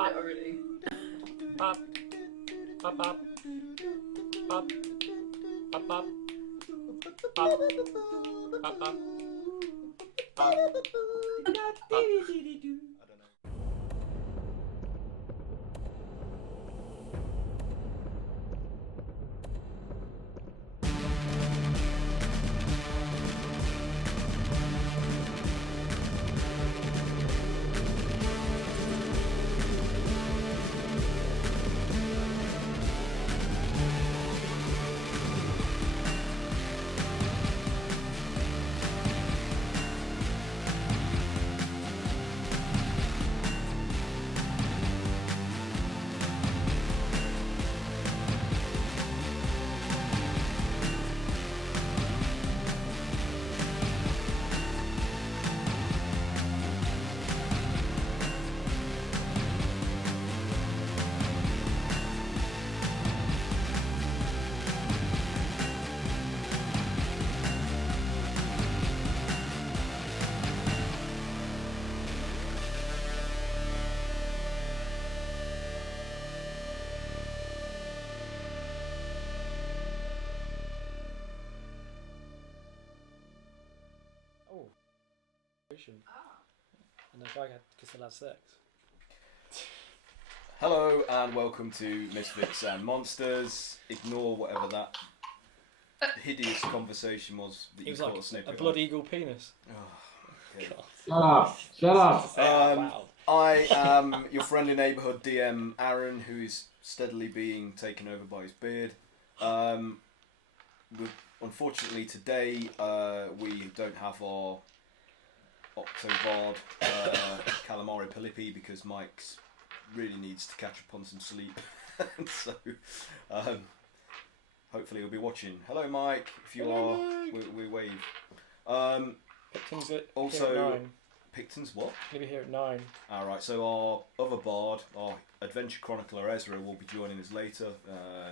it already. Pop. Pop, pop. Pop. Pop, pop. Pop. Pop, pop. Pop. Oh. And the dragon can still have sex. Hello and welcome to Misfits and Monsters. Ignore whatever that hideous conversation was that It you was caught like a snippet a blood of. eagle penis. Oh, okay. Shut up! Wow. I am your friendly neighbourhood DM Aaron, who is steadily being taken over by his beard. Unfortunately today we don't have our Octobard Calamari Pilippi because Mike's really needs to catch up on some sleep. So hopefully he'll be watching. Hello Mike, if you Hello, are, Mike. we wave. Picton's at Also, here at 9. Picton's what? Gonna be here at 9. Alright, so our other bard, our adventure chronicler Ezra, will be joining us later,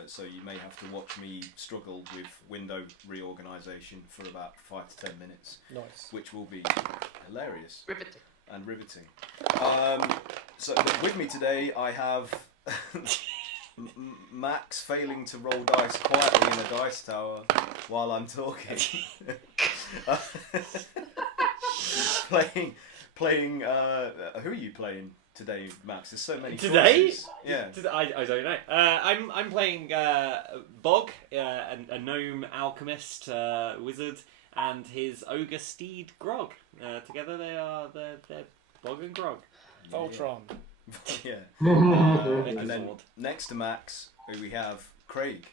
so you may have to watch me struggle with window reorganisation for about 5 to 10 minutes, Nice. which will be hilarious Riveting. and riveting. So with me today I have Max failing to roll dice quietly in a dice tower while I'm talking. Playing. Who are you playing today, Max? There's so many Today? choices. Yeah. I don't know. I'm playing Bog, a gnome alchemist wizard, and his ogre steed Grog. Together they're Bog and Grog. Voltron. Yeah. Make And a then sword. next to Max, we have Craig.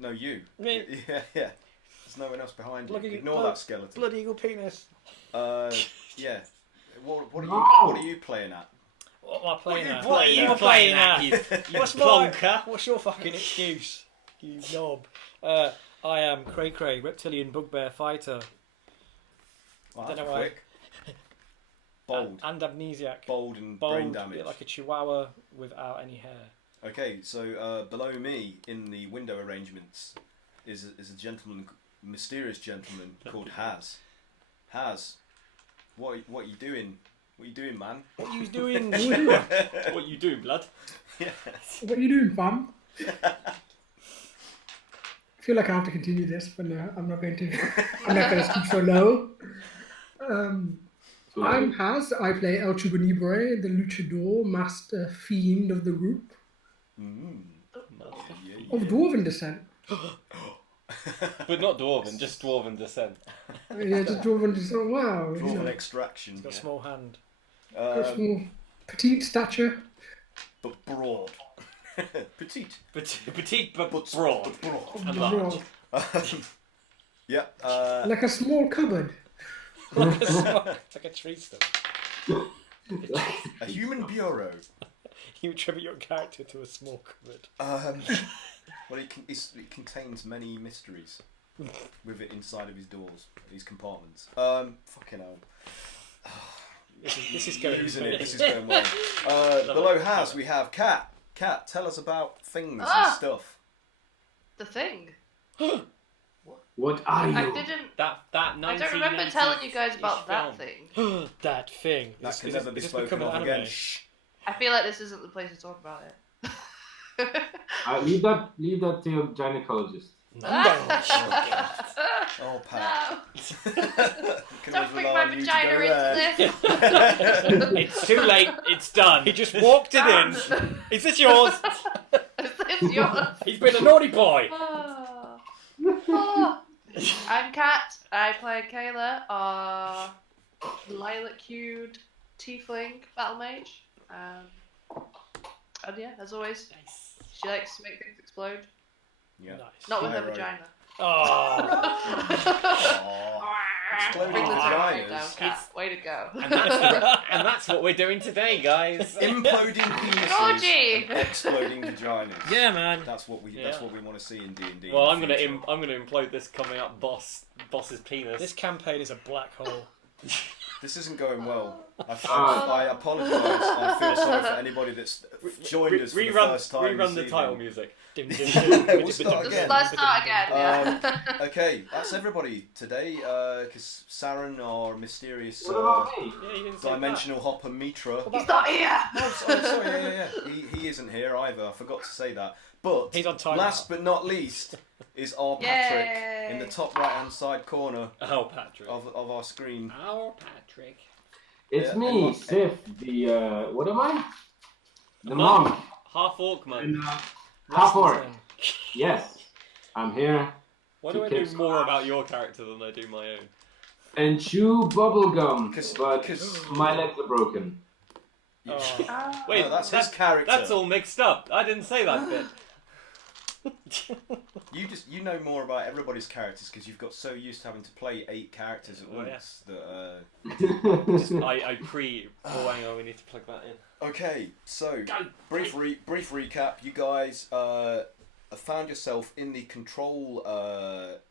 No, you. Me. Yeah. There's no one else behind you. Bloody- Ignore blood- that skeleton. Blood eagle penis. Yeah. What No. are you playing at? What am I playing at? What are you playing at, you What's plonker? What's your fucking excuse? You knob. I am Cray Cray, reptilian bugbear fighter. Well, Don't that's know why. quick. Bold. And amnesiac. Bold and Bold, brain damage. like a chihuahua without any hair. Okay, so below me in the window arrangements is a gentleman, mysterious gentleman called Haz. Haz, what are you doing? What are you doing, man? What you doing? What you do, blood? Yeah. What are you doing, fam? I feel like I have to continue this, but no, I'm not going to. I'm not going to speak so low. I'm Haz. I play El Chubanibre, the luchador, master fiend of the group, of dwarven descent. But not dwarven, just dwarven descent. Yeah, just dwarven descent. Wow. you Dwarven know, extraction. He's got a small hand. got small, petite stature. But broad. Petite. Petite but broad. And broad, large. Yeah. like a small cupboard. It's like a tree stump. A human bureau. You attribute your character to a small cupboard. Well, it contains many mysteries with it inside of his doors, his compartments. Fucking hell. This is going. Losing it. This is going well. Below Haz, we have Kat. Kat, tell us about things and stuff. The thing. What are I didn't. That I don't remember telling you guys about that film. thing. That thing. That Is can this- never be is this spoken becoming of an again. anime? Shh. I feel like this isn't the place to talk about it. Leave that to your gynecologist. Oh, Pat. No. Can Don't always bring rely my on you to vagina go into there. this. It's too late. It's done. He just walked it in. Is this yours? Is this yours? He's been a naughty boy. Oh. Oh. I'm Kat. I play Kayla, our lilac-hued tiefling battle mage. And yeah, as always, she likes to make things explode. Yeah. Nice. Not with her Pyro. vagina. Oh. Exploding Bring the time vaginas. down, Kat. Way to go. And that's what we're doing today, guys. Imploding penises Orgy. and exploding vaginas. Yeah, man. That's what we want to see in D&D. Well, in the future. I'm gonna implode this coming up boss's penis. This campaign is a black hole. This isn't going well. I apologise. I feel sorry for anybody that's joined us for the first time. Rerun this the title evening. music. We'll start again. Let's start again. Yeah. Okay, that's everybody today. Because Saren, our mysterious What about me? Yeah, you didn't say dimensional hopper Mitra. He's not here. Oh, sorry, yeah. He isn't here either. I forgot to say that. But He's on time. last but not least is our Patrick Yay. in the top right-hand side corner that. Oh, Patrick. of our screen. Our Patrick. It's Yeah, me, and- Sif, the, what am I? The monk. monk. Half orc man. And, half orc. Yes, I'm here. Why to do I do kick more ass. about your character than I do my own? And chew bubblegum, 'Cause- but 'cause- my legs are broken. Oh. Wait, No, that's his character. That's all mixed up. I didn't say that bit. You know more about everybody's characters because you've got so used to having to play 8 characters at Oh, yeah. once that. Oh, hang on, we need to plug that in. Okay, so Go. brief recap. You guys found yourself in the control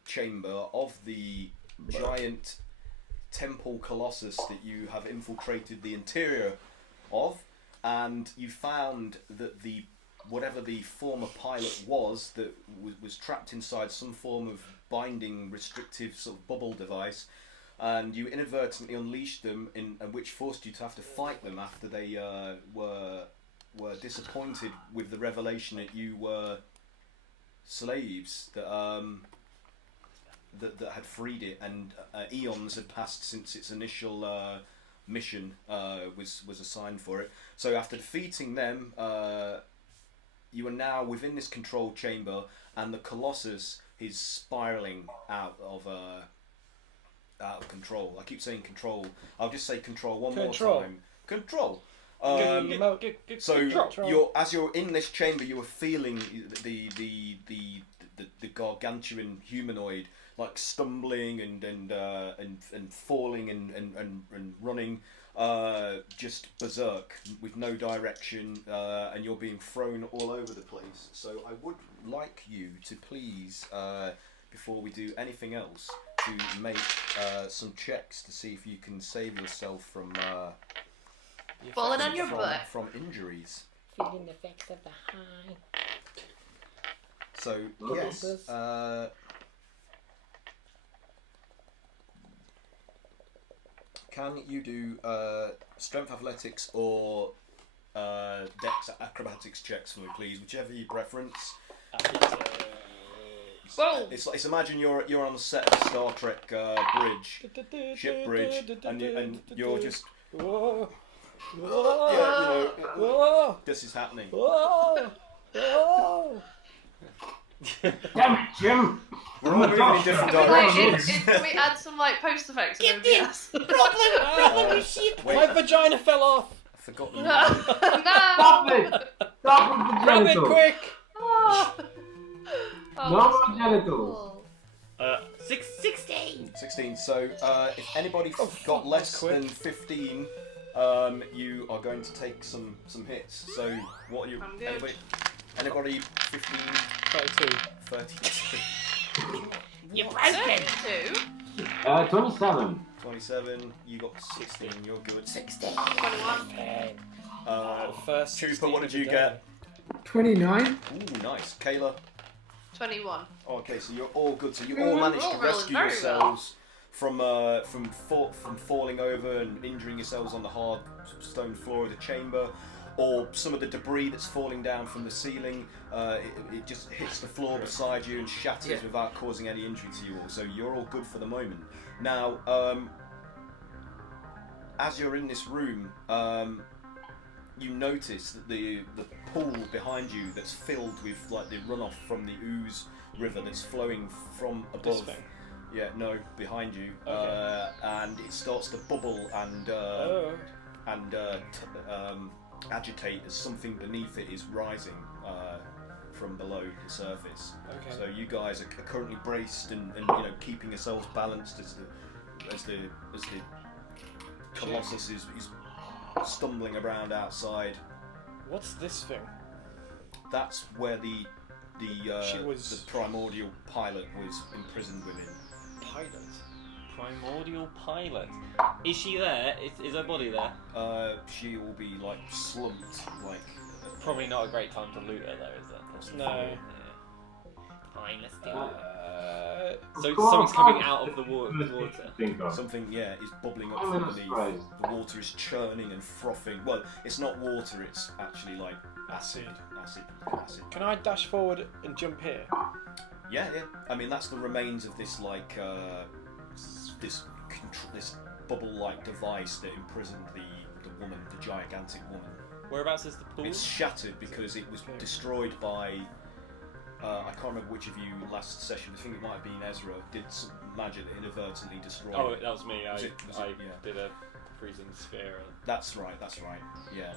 chamber of the giant temple colossus that you have infiltrated the interior of, and you found that whatever the former pilot was that was trapped inside some form of binding, restrictive sort of bubble device, and you inadvertently unleashed them, and which forced you to have to fight them after they were disappointed with the revelation that you were slaves that had freed it, and eons had passed since its initial mission was assigned for it. So after defeating them, you are now within this control chamber, and the colossus is spiraling out of control. I keep saying control. I'll just say control one Control. more time. Control. Control. So as you're in this chamber, you are feeling the gargantuan humanoid like stumbling and falling and running, just berserk with no direction, and you're being thrown all over the place. So I would like you to please, before we do anything else, to make some checks to see if you can save yourself from Falling on your butt. from injuries. Feeling the effects of the high. So Look at yes, this. can you do strength athletics or dex acrobatics checks for me, please, whichever you preference. Whoa. It's imagine you're on the set of a Star Trek ship bridge, and you're just Whoa. yeah, this is happening. Whoa. Whoa. Damn it, Jim! We're all moving in different Like, directions. can we add some like post effects? Get and this! everything Problem, you ship! Wait, My vagina fell off. I forgot the else? number. Stop it! Stop with the Grab it genitals! quick. Oh. No more genitals! 16! 16. So if anybody Oh, got fuck, less that's quick. than 15, you are going to take some hits. So what are you? I'm good. Anybody 15, 32. 32, You're broken! 2, 27. 27? You got 16. You're good. 16! 21, First. Chupa, what did 16 you of the get? 29. Ooh, nice. Kayla. 21. Okay, so you're all good. So you all managed to all rescue very yourselves from falling over and injuring yourselves on the hard stone floor of the chamber. or some of the debris that's falling down from the ceiling, it just hits the floor beside you and shatters without causing any injury to you all. So you're all good for the moment. Now, as you're in this room, you notice that the pool behind you that's filled with like the runoff from the Ooze River that's flowing from above. This thing? Yeah, no, behind you, Okay. and it starts to bubble and agitate as something beneath it is rising from below the surface. Okay. So you guys are currently braced and keeping yourselves balanced as the colossus is stumbling around outside. What's this thing? That's where the primordial pilot was imprisoned within. Pilot. Primordial pilot. Is she there? Is her body there? She will be like slumped, like. Probably not a great time to loot her though, is it? No. Yeah. Fine, let's do it. So Go on, something's coming fine. out of the water. Think of. Something, is bubbling up I'm from not beneath. surprised. The water is churning and frothing. Well, it's not water; it's actually like acid. Can I dash forward and jump here? Yeah. I mean, that's the remains of this this bubble-like device that imprisoned the woman, the gigantic woman. Whereabouts is the pool? It's shattered because it was destroyed by. I can't remember which of you last session. I think it might have been Ezra. Did some magic that inadvertently destroyed. Oh, it. that was me. Was it? I Yeah. did a freezing sphere. That's right. Yeah.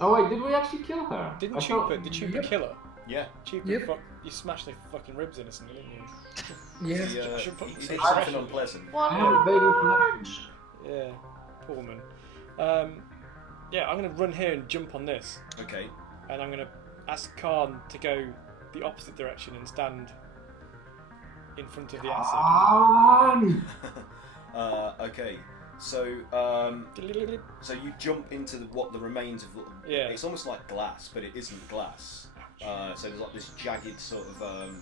Oh wait, did we actually kill her? Did I thought- Chupa kill her? Yeah. Chupa, Yep. you smashed the fucking ribs in or something, didn't you? Yeah. He, I should put he some did pressure. something unpleasant. I had a baby flash. Yeah, poor woman. Yeah, I'm gonna run here and jump on this, Okay. and I'm gonna ask Khan to go the opposite direction and stand in front of the acid. Okay. So you jump into what the remains of. Yeah. It's almost like glass, but it isn't glass. So there's like this jagged sort of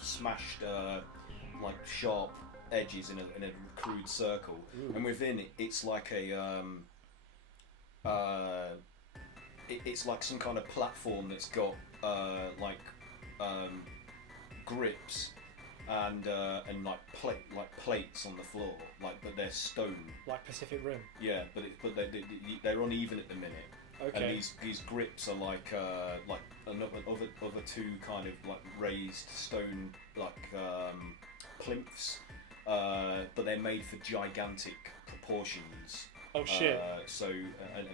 smashed, like sharp edges in a crude circle, and within it, it's like it's like some kind of platform that's got grips and like plates on the floor, but they're stone. Like Pacific Rim. Yeah, but they're uneven at the minute. Okay. And these grips are like other two kind of like raised stone plinths, but they're made for gigantic proportions. Oh shit.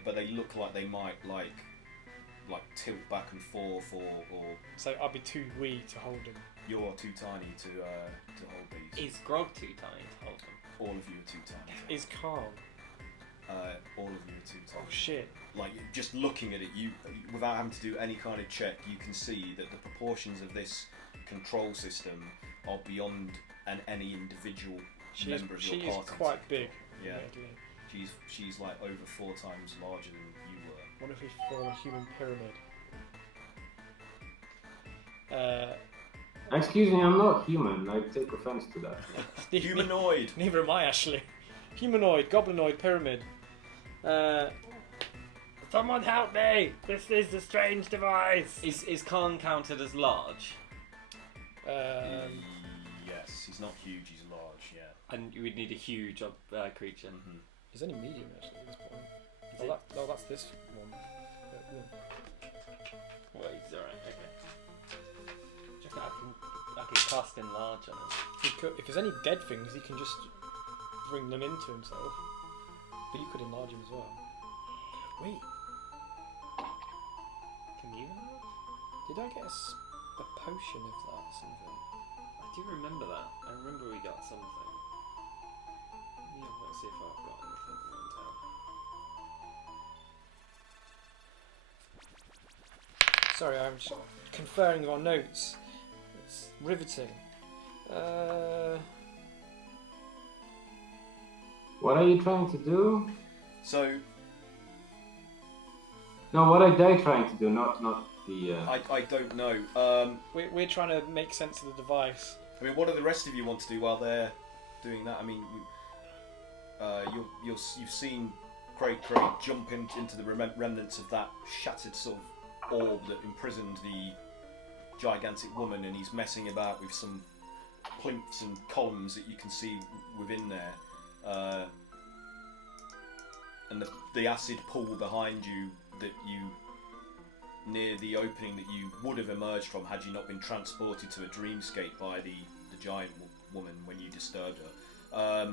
But they look like they might like tilt back and forth, or So I'll be too wee to hold him. you're too tiny to hold these. Is Grog too tiny to hold them? All of you are too tiny. Is Khan? All of you are too tiny. Oh shit. Like just looking at it, you without having to do any kind of check, you can see that the proportions of this control system are beyond any individual member of your She is party. quite big. Yeah. admittedly. She's like over 4 times larger than you were. What if we form a human pyramid? Excuse me, I'm not human. I take offense to that. Humanoid. Neither am I, actually. Humanoid, goblinoid pyramid. Someone help me! This is a strange device. Is Khan counted as large? Yes, he's not huge. He's large. Yeah. And we'd need a huge creature. He's only medium actually at this point. Is it? That's this one. Well, he's alright, okay. Do you reckon I can cast enlarge on him? If there's any dead things, he can just bring them into himself. But you could enlarge him as well. Wait, Can you enlarge? did I get a potion of that or something? I do remember that. I remember we got something. Yeah, let's see if I've got anything written down. Sorry, I'm just conferring on notes. It's riveting. What are you trying to do? So No, what are they trying to do? Not the. I don't know. We're trying to make sense of the device. I mean, what do the rest of you want to do while they're doing that? I mean, you've seen Craig jump into the remnants of that shattered sort of orb that imprisoned the gigantic woman, and he's messing about with some plinths and columns that you can see within there. And the acid pool behind you that you near the opening that you would have emerged from had you not been transported to a dreamscape by the giant woman when you disturbed her.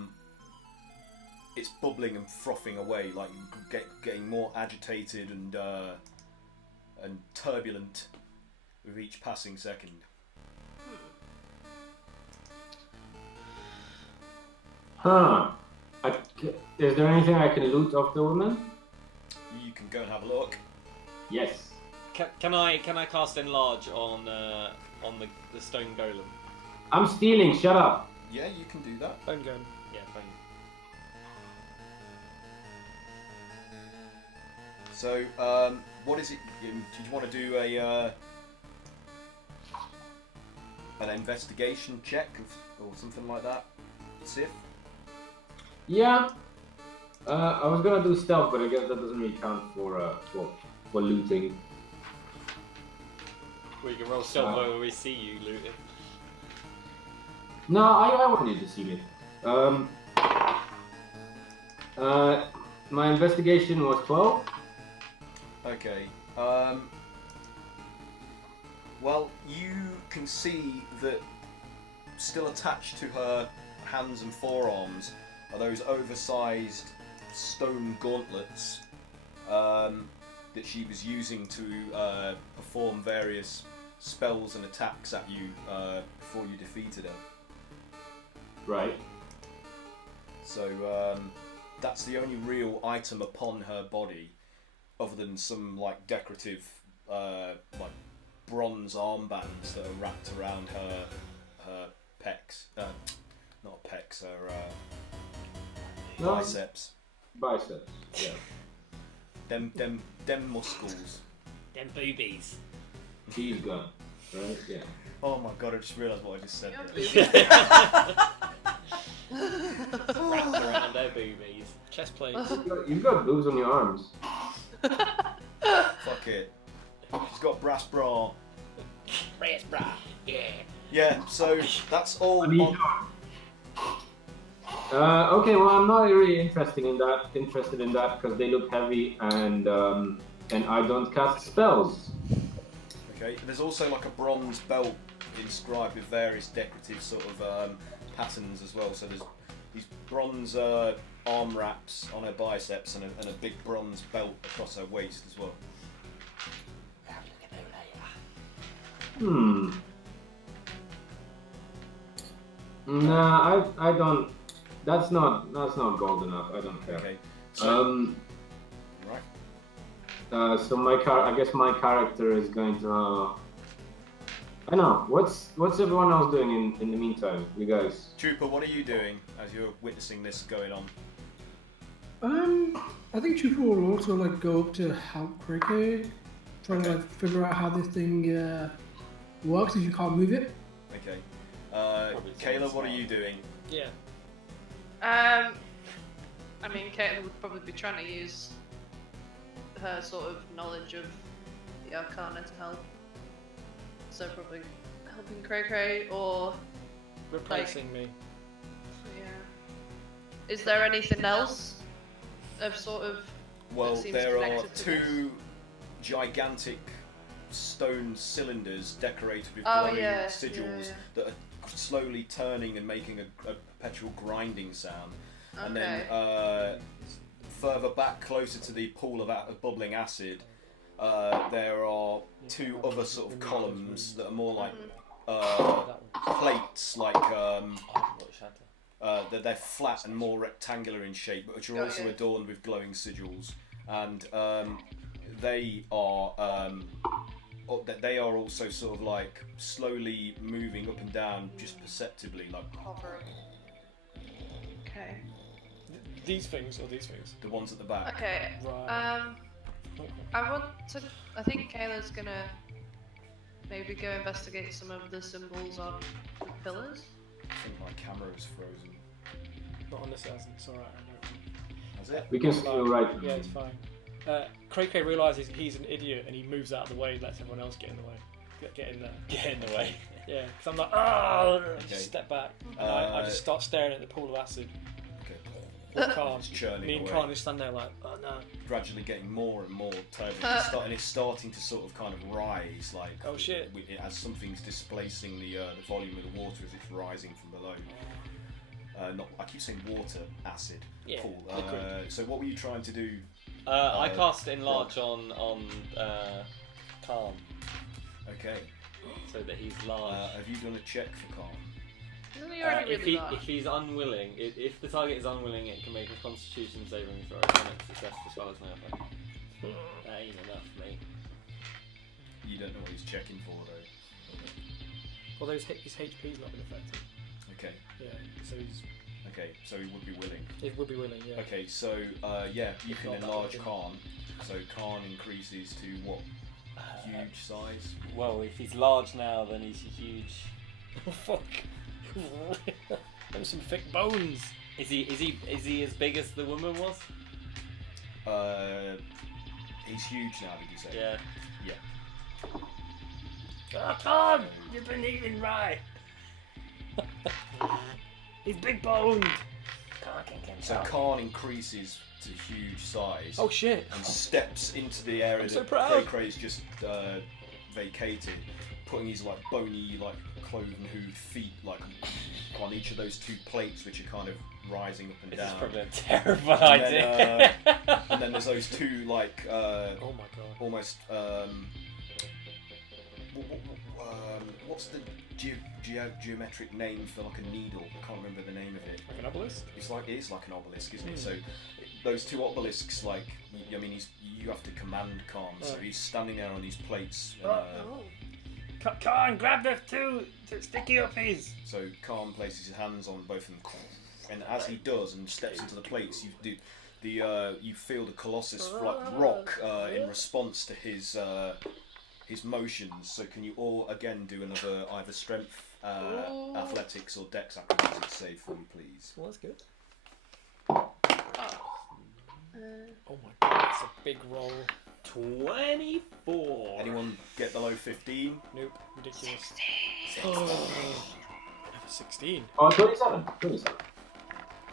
It's bubbling and frothing away, like getting more agitated and turbulent with each passing second. Huh. Is there anything I can loot off the woman? You can go and have a look. Yes. Can I cast enlarge on the stone golem? I'm stealing, shut up. Yeah, you can do that. Phone gun. Yeah, thank you. So, what is it? Did you want to do an investigation check or something like that, Sif? Yeah. I was gonna do stealth, but I guess that doesn't really count for looting. We can roll stealth when we see you looting. No, I want you to see me. My investigation was 12. Okay. Well, you can see that still attached to her hands and forearms are those oversized stone gauntlets that she was using to perform various spells and attacks at you before you defeated her. Right. So that's the only real item upon her body, other than some like decorative like bronze armbands that are wrapped around her pecs. Not pecs, her No. biceps. Biceps. Yeah. Them muscles. Them boobies. Cheese gun. Right. Yeah. Oh my god! I just realised what I just said. Your there. boobies. Wrapped around their boobies. Chest plates. You've got boobs on your arms. Fuck it. She's got brass bra. Brass bra. Yeah. Yeah. So that's all. On... Okay, well, I'm not really interested in that because they look heavy and I don't cast spells. Okay. There's also like a bronze belt inscribed with various decorative sort of patterns as well. So there's these bronze arm wraps on her biceps and a big bronze belt across her waist as well. Nah, I don't. That's not gold enough. I don't care. Okay. So, right. So I guess my character is going to. I know. What's everyone else doing in the meantime? You guys. Trooper, what are you doing as you're witnessing this going on? I think Chupa will also like go up to help Cricket, trying to like figure out how this thing works if you can't move it. Okay. Kayla, what are you doing? Yeah. I mean, Caitlin would probably be trying to use her sort of knowledge of the Arcana to help. So probably helping Cray Cray or Replacing me. yeah. Is there anything else of sort of Well, that seems there are connected to this? two gigantic stone cylinders decorated with Oh, glowing yeah, sigils yeah. that are slowly turning and making a perpetual grinding sound. Okay. And then further back, closer to the pool of bubbling acid, there are two other sort of columns that are more like plates, like they're flat and more rectangular in shape, but which are also adorned with glowing sigils, and they are also sort of like slowly moving up and down, just perceptibly, like Hovering. Okay. These things or these things? the ones at the back. Okay. Right. I think Kayla's gonna maybe go investigate some of the symbols on the pillars. I think my camera is frozen. Not on this as it's alright. That's it. We can see you right. Yeah, it's fine. Cray realises he's an idiot and he moves out of the way and lets everyone else get in the way. Get in there. Get in the way. Yeah, because I'm like, oh, Okay. just step back. And I just start staring at the pool of acid. Okay. With Khan. It's churning Me and away. Khan just stand there like, oh no. Gradually getting more and more turbulent. It's starting to sort of kind of rise, like Oh, shit. As something's displacing the volume of the water as it's rising from below. I keep saying water, acid, Yeah, pool. liquid. So what were you trying to do? I cast enlarge on Calm, Okay. so that he's large. Have you done a check for Calm? Isn't he already really large? If he's unwilling, if the target is unwilling, it can make a Constitution saving throw on its success as well as my other. That ain't enough, mate. You don't know what he's checking for though. Although his HP's not been affected. Okay. Yeah, so So he would be willing. he would be willing, yeah. Okay, so you If can not, that enlarge would've Khan. So Khan increases to what? Huge size. Well, if he's large now, then he's huge. Oh, fuck. Those some thick bones. Is he as big as the woman was? He's huge now. Did you say? Yeah. Oh, Khan! You've been eating right. He's big boned. So Khan increases to huge size. Oh shit. And steps into the area I'm so that proud. Cray's just vacated, putting his like bony, like cloven hoof feet like on each of those two plates, which are kind of rising up and This down. is probably a terrible And idea. And then there's those two like Oh my god. almost what's the geometric name for like a needle? I can't remember the name of it. Like an obelisk? It is like an obelisk, isn't it? So those two obelisks, like you have to command Khan. So he's standing there on these plates. Khan, grab the two sticky uppies. So Khan places his hands on both of them, and as he does and steps into the plates, you feel the colossus rock in response to his motions. So can you all again do another either strength, athletics, or dex acrobatics save for me, please? Well, that's good. Oh my god, that's a big roll. 24. Anyone get below 15? Nope, ridiculous. 16. Oh, 27. 27.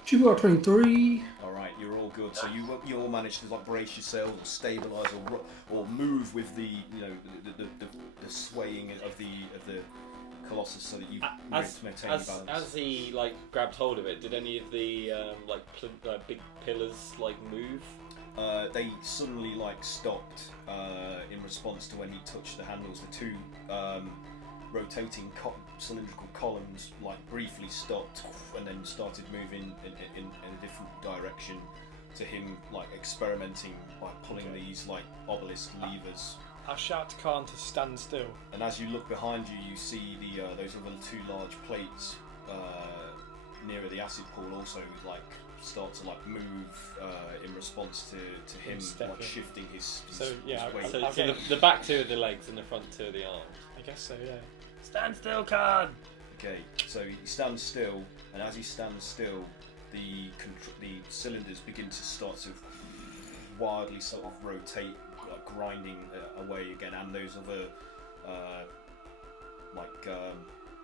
She got 23. All right, you're all good. So you all manage to like brace yourself, or stabilize, or move with the the swaying of the colossus, so that you maintain your balance. As he like grabbed hold of it, did any of the big pillars like move? They suddenly like stopped in response to when he touched the handles. The two rotating cylindrical columns like briefly stopped and then started moving in a different direction to him like experimenting by pulling these like obelisk levers. I'll shout to Khan to stand still. And as you look behind you, you see those other two large plates nearer the acid pool also like start to like move in response to him like shifting his weight. So the back two of the legs and the front two of the arms. I guess so, yeah. Stand still, Khan! Okay, so he stands still, and as he stands still, the cylinders begin to start to wildly sort of rotate, like grinding away again, and those other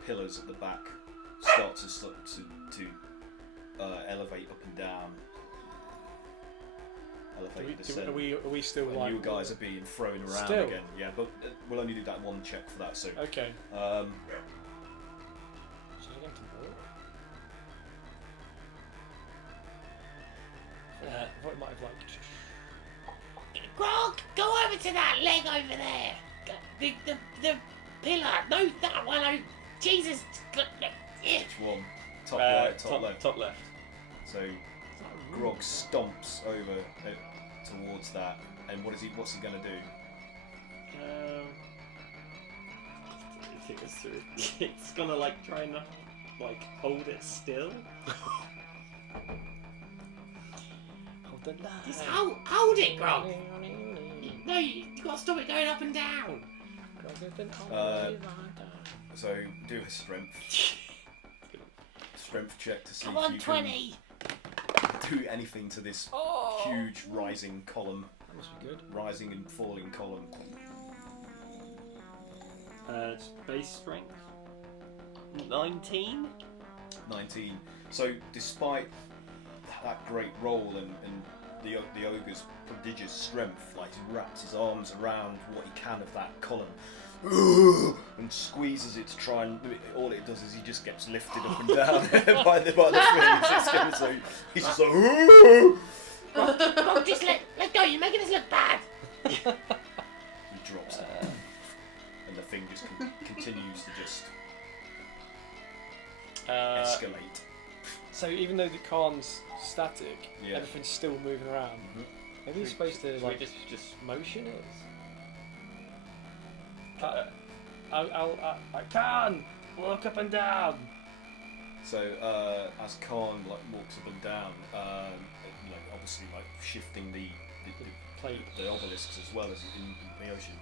pillars at the back start to elevate up and down. Are we still and like... you guys are being thrown around Still? again. Yeah, but we'll only do that one check for that. So Okay. um, Should I get to walk? I thought it might have like... Grog, go over to that leg over there. The pillar. No, that one. Oh, Jesus. which one? Top right, top left. Top left. So Grog stomps over towards that, and what's he going to do? It's gonna like try and like hold it still. Hold the line. Just hold it, Grog. No, you got to stop it going up and down. So do a strength check to see Come if on, you 20. can do anything to this huge rising column. That must be good. Rising and falling column. Base strength 19. 19. So despite that great roll and the ogre's prodigious strength, like he wraps his arms around what he can of that column and squeezes it to try and all it does is he just gets lifted up and down by the fins. So he's just like Grog, just let go. You're making us look bad. he drops it and the thing just continues to just escalate. So even though the Khan's static, Yeah. everything's still moving around. Maybe he's supposed to Should we like just motion it. I can walk up and down. So as Khan like walks up and down, like obviously like shifting the Plate. the obelisks as well as in the ocean,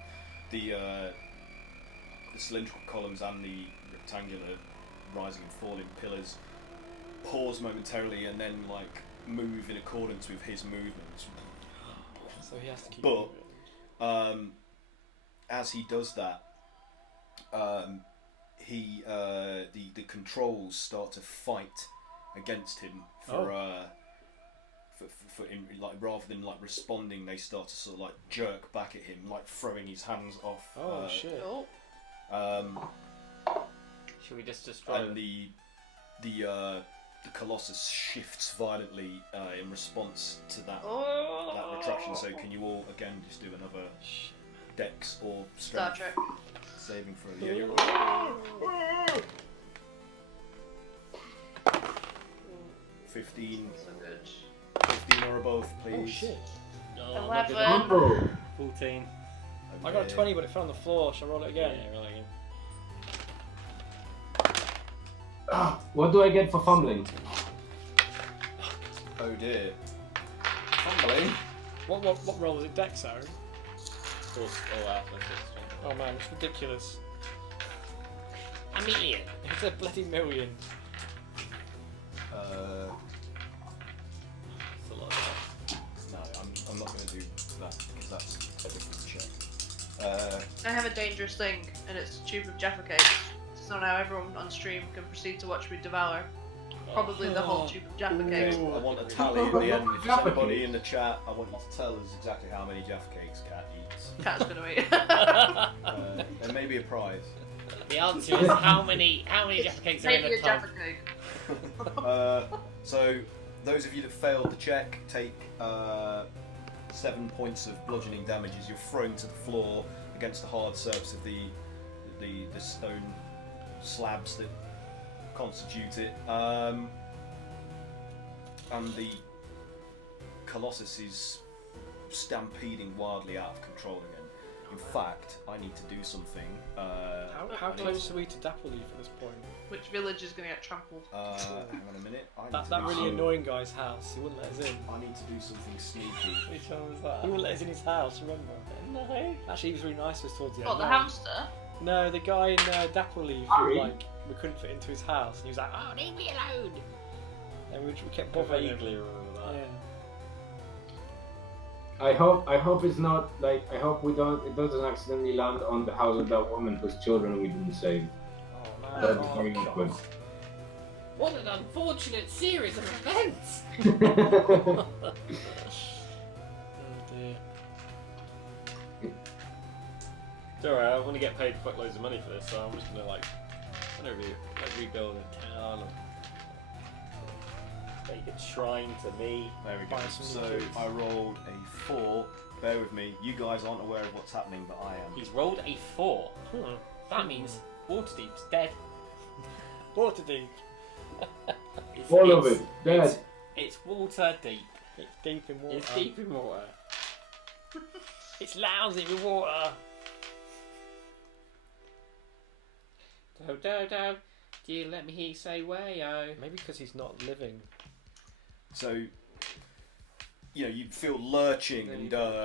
the cylindrical columns and the rectangular rising and falling pillars pause momentarily and then like move in accordance with his movements. So he has to keep. But moving. as he does that, the controls start to fight against him for like rather than like responding, they start to sort of like jerk back at him, like throwing his hands off. Oh shit! should we just destroy And the colossus shifts violently in response to that retraction. So can you all again just do another dex or Star strength Trek. saving throw? Yeah, you're 15 So good. 15 or above, please. Oh shit! No, 11. Oh, 14. I got a 20, but it fell on the floor. Shall I roll it again? Yeah, roll again. what do I get for fumbling? Oh dear. Fumbling. What roll was it? Dex, Aaron? Athletics strength. Oh man, it's ridiculous. A million. It's a bloody million. That's a lot of No, I'm not going to do that because that's a different check. I have a dangerous thing, and it's a tube of Jaffa cakes. So now everyone on stream can proceed to watch me devour probably the whole tube of Jaffa cakes. I want a tally at the end. If there's anybody in the chat, I want you to tell us exactly how many Jaffa cakes Cat eats. Cat's gonna eat. There may be a prize. The answer is how many Jaffa cakes are in Maybe the a tub? Jaffa cake. So those of you that failed the check take 7 points of bludgeoning damage as you're thrown to the floor against the hard surface of the stone slabs that constitute it, and the colossus is stampeding wildly out of control again. In fact, I need to do something. How close are we to Dapple Leaf at this point? Which village is gonna get trampled? Hang on a minute. I need That to do really some- annoying guy's house. He wouldn't let us in. I need to do something sneaky. Which one was that? He wouldn't let us in his house. Remember? No. Actually, he was really nice to us towards the end. What, the No. hamster? No, the guy in Dapple Leaf. Harry? Who, like we couldn't fit into his house, and he was like, "Oh, Leave me alone. and we kept I bothering him. vaguely remember that. Yeah. I hope it's not like it doesn't accidentally land on the house of that woman whose children we didn't save. Oh man. That'd be Oh, very God. awkward. What an unfortunate series of events. Oh dear. It's alright, I want to get paid fuckloads of money for this, so I'm just gonna rebuild a town and make a shrine to me. There we go. Buy some So kids. I rolled a 4. Bear with me. You guys aren't aware of what's happening, but I am. He's rolled a 4. That means Waterdeep's dead. Water deep. All of it, dead. It's water deep. It's deep in water. It's deep in water. It's lousy with water. Do you let me hear you say wayo? Maybe because he's not living. So, you know, you feel lurching and are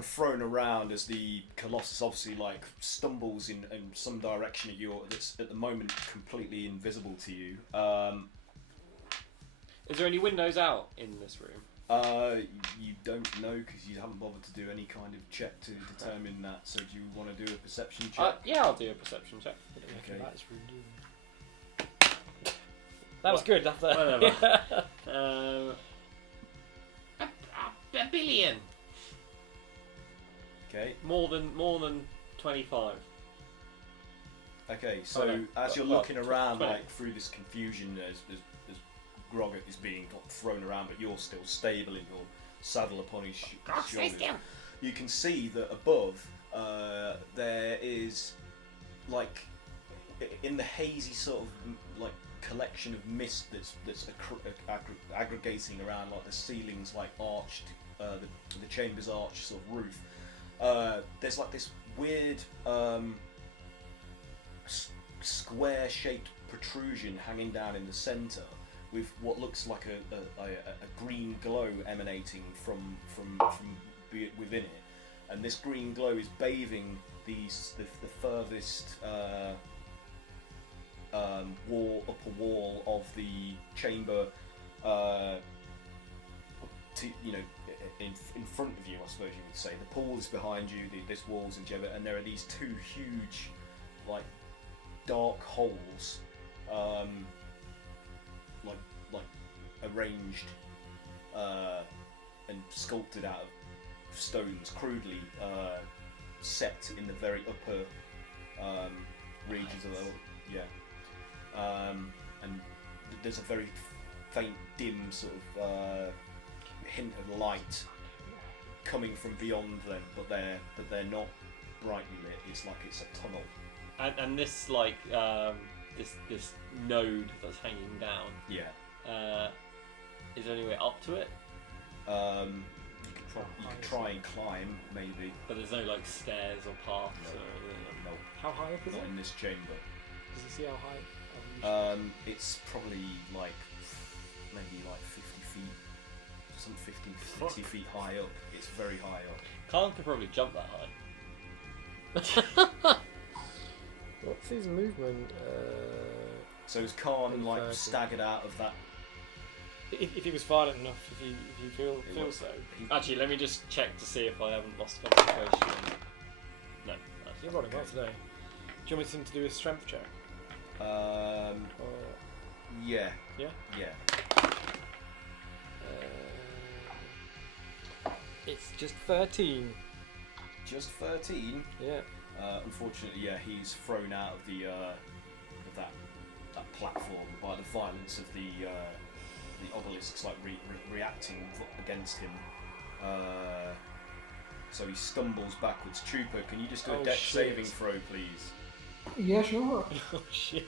thrown around as the colossus obviously like stumbles in some direction that's at the moment completely invisible to you. Is there any windows out in this room? You don't know because you haven't bothered to do any kind of check to determine that. So do you want to do a perception check? Yeah, I'll do a perception check. Okay. That was good. After Whatever. A billion. Okay. More than 25. Okay. So no, as you're well, looking around, 20. like through this confusion, as Grog is being thrown around, but you're still stable in your saddle upon his Stay shoulders. still. You can see that above there is like in the hazy sort of like collection of mist that's aggregating around like the ceilings, like arched, the chamber's arched sort of roof. There's like this weird square-shaped protrusion hanging down in the centre, with what looks like a green glow emanating from within it, and this green glow is bathing the furthest upper wall of the chamber, in front of you, I suppose you would say. The pool is behind you, this wall's in Jebba, and there are these two huge, like, dark holes, like arranged and sculpted out of stones, crudely set in the very upper regions of the and there's a very faint, dim sort of hint of light coming from beyond them, but they're not brightly lit. It's like it's a tunnel. And this like this node that's hanging down. Yeah. Is there any way up to it? You could try and climb, maybe. But there's no like stairs or paths or anything. No, how high up is not it? in this chamber. Does it see how high? It's probably like maybe like 50 feet, some 50, 60 feet high up. It's very high up. Khan could probably jump that high. What's his movement? So is Khan like 30. staggered out of that? If he was violent enough, if you feel was- so. Actually, let me just check to see if I haven't lost concentration. No. You're rolling well today. Do you want him to do a strength check? Or, Yeah. yeah? Yeah. It's just 13. Just 13. Yeah. Unfortunately, yeah, he's thrown out of the of that platform by the violence of the obelisks, like reacting against him. So he stumbles backwards. Trooper, can you just do a Oh, dex shit. saving throw, please? Yeah, sure. Oh shit.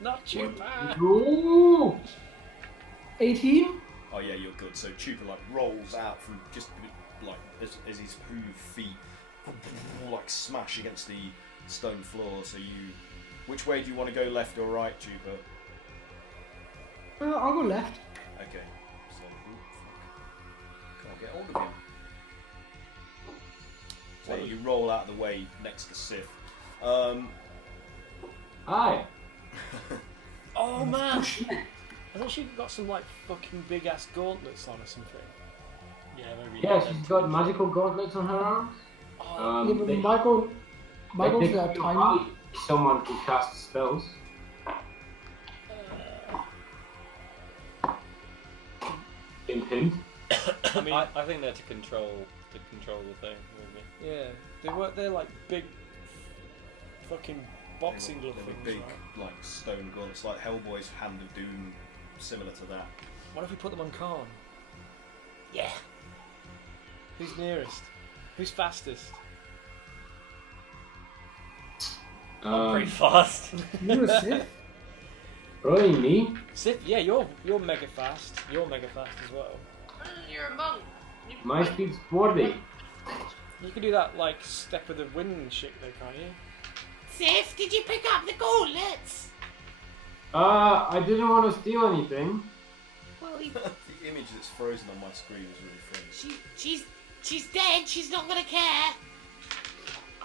Not too bad. Ooh! 18? Oh yeah, you're good. So Trooper like rolls out from just like as his hoof feet like smash against the stone floor. So you, which way do you want to go, left or right, Trooper? I'll go left. Okay. So can't get hold of him. So you roll out of the way next to Sif. Hi! Oh man! I thought she got some like fucking big ass gauntlets on or something. Yeah, maybe. Yeah, she's got magical gauntlets on her arms. Yeah, but They Michael's could are tiny. probably be someone who casts spells. Hint. I mean, I think they're to control the thing. Maybe. yeah, they're like big fucking boxing glove They were things, big, right? like stone gauntlets, like Hellboy's Hand of Doom, similar to that. What if we put them on Khan? Yeah. Who's nearest? Who's fastest? Pretty fast. You're a Sith? Probably me. Sith, yeah, you're mega fast. You're mega fast as well. You're a monk. You can My fight. speed's 40. You can do that like step of the wind shit though, can't you? Sif, did you pick up the gauntlets? I didn't want to steal anything. Well, The image that's frozen on my screen is really funny. she's dead. She's not gonna care.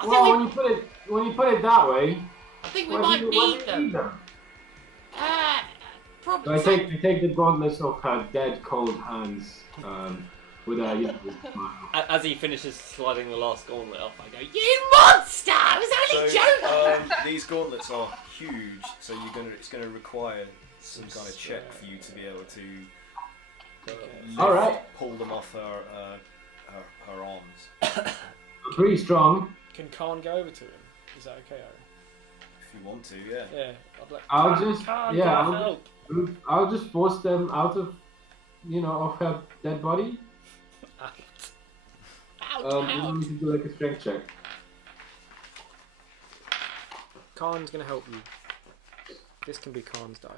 Well, when you put it that way, I think we why might do you need them. So I take the gauntlets off her dead, cold hands. With a smile. As he finishes sliding the last gauntlet off, I go, You monster! I was only joking! These gauntlets are huge, so it's gonna require some kind of check for you to be able to pull them off her arms. Pretty strong. Can Khan go over to him? Is that okay, Aaron? If you want to, yeah. Yeah. I'll just force them out of, of her dead body. You need to do like a strength check. Khan's gonna help you. This can be Khan's dice.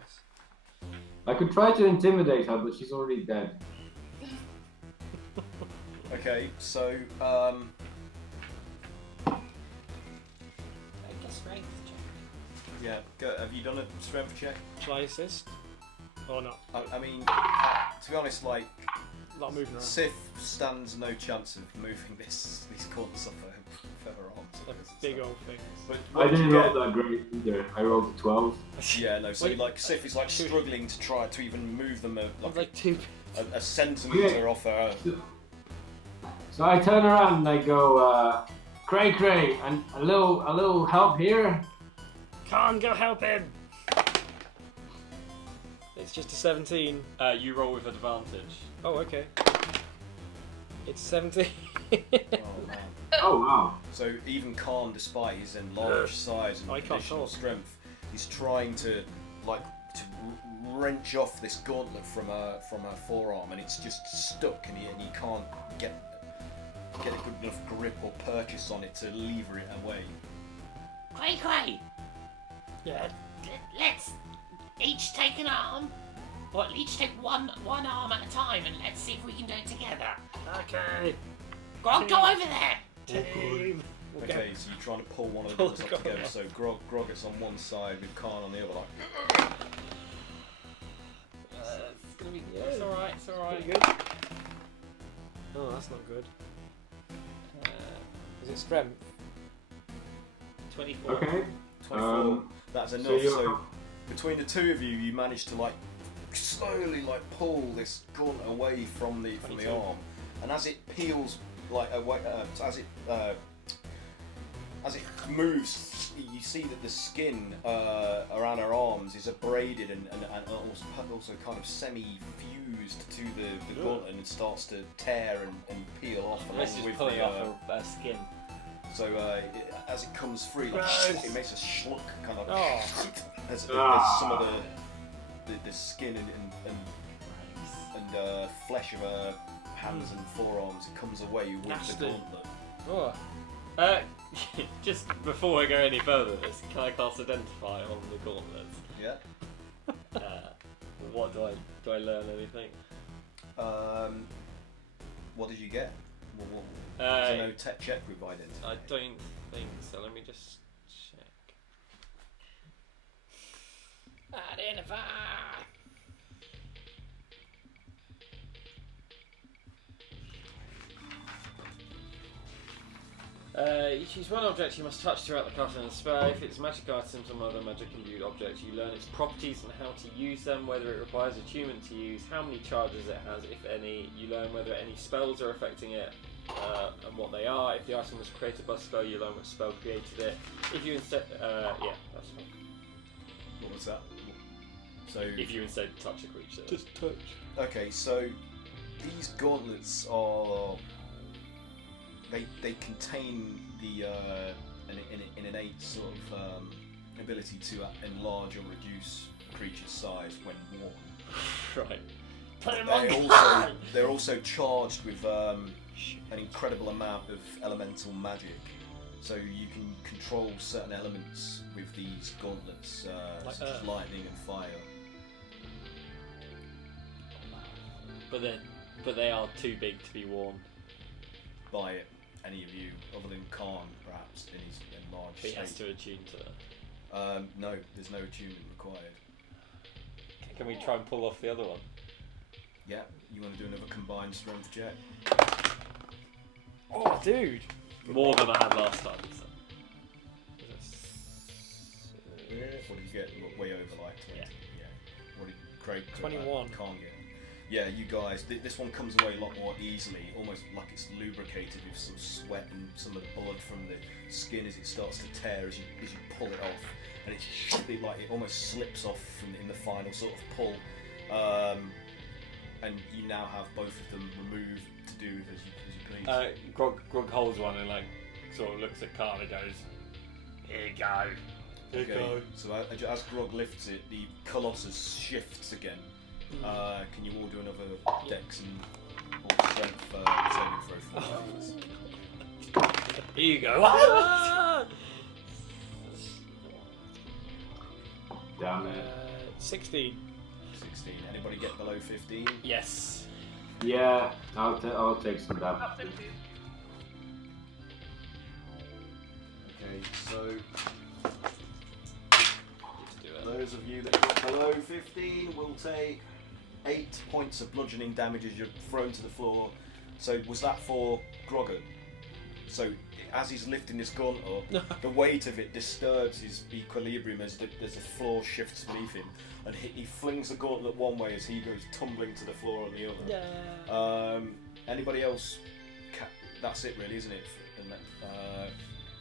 I could try to intimidate her, but she's already dead. Okay, so Make a strength check. yeah, have you done a strength check? Shall I assist? Or not? I mean, to be honest, like A lot of moving around. Sif stands no chance of moving these gauntlets off her arms. Like big old things. But I didn't roll that great either. I rolled a 12. Yeah, no. So Wait. like Sif is like struggling to try to even move them Like two. a centimetre off her. So I turn around and I go, Cray Cray, and a little help here. Khan, go help him! It's just a 17. you roll with advantage. Oh, okay. It's 17. Oh man. Oh wow. So even Khan, despite his enlarged size and I can't additional talk. strength, he's trying to wrench off this gauntlet from her forearm, and it's just stuck, and he can't get a good enough grip or purchase on it to lever it away. Cray, Yeah. let's each take an arm, or each take one arm at a time, and let's see if we can do it together. Okay. Grog, go over there. Team. We'll get- Okay, so you're trying to pull one of the Pull gauntlets the up together. gauntlet. So Grog is on one side with Khan on the other. Like, It's gonna be. It's alright. It's alright. Pretty good. Oh, that's not good. Is it strength? 24. Okay. 24. That's So enough. you're So between the two of you, you manage to like slowly like pull this gauntlet away from the 22. arm, and as it peels like away, as it moves, you see that the skin around her arms is abraded and also kind of semi-fused to the gauntlet, and it starts to tear and peel off along This is with pulling the, off her skin. So as it comes free, like, Gross. it makes a schluck kind of Oh. as some of the skin and flesh of her hands and forearms comes away with Nasty. the gauntlet. Oh. Just before I go any further, can I cast Identify on the gauntlets? Yeah. What do I learn anything? What did you get? What, Uh, is there no tech check with identity? I don't think so. Let me just check. Identify. You choose one object you must touch throughout the casting of the spell. If it's magic items or other magic imbued objects, you learn its properties and how to use them, whether it requires attunement to use, how many charges it has, if any. You learn whether any spells are affecting it, and what they are. If the item was created by a spell, you learn which spell created it. If you instead, yeah, that's fine. What was that? So If you instead touch a creature. Just touch. okay, so these gauntlets are they contain the an innate sort of ability to enlarge or reduce a creature's size when worn. Right. Put him They're also charged with an incredible amount of elemental magic, so you can control certain elements with these gauntlets, Like such as lightning and fire. But they are too big to be worn. By any of you, other than Khan, perhaps, in his enlarged He has state. to attune to that. No, there's no attunement required. Can we try and pull off the other one? Yeah, you want to do another combined strength check? Oh, dude. More than I had last time. So. What did you get? Way over like 20. Yeah. What did Craig 21. can't get. Yeah, you guys. This one comes away a lot more easily, almost like it's lubricated with some sweat and some of the blood from the skin as it starts to tear as you pull it off, and it almost slips off in the final sort of pull. And you now have both of them removed to do with as you please. Grog holds one and like sort of looks at Carl and goes, "Here you go." Okay. So as Grog lifts it, the colossus shifts again. Can you all do another dex or strength saving throw for us? Here you go. Damn it. 16. 16. Anybody get below 15? Yes. Yeah, I'll take some damage. Up to you. Okay, so Let's do it. those of you that got below 15 will take 8 points of bludgeoning damage as you're thrown to the floor. So was that for Grogan? So as he's lifting this gaunt up, the weight of it disturbs his equilibrium as the floor shifts beneath him, and he flings the gauntlet one way as he goes tumbling to the floor on the other. Yeah. Anybody else? That's it, really, isn't it?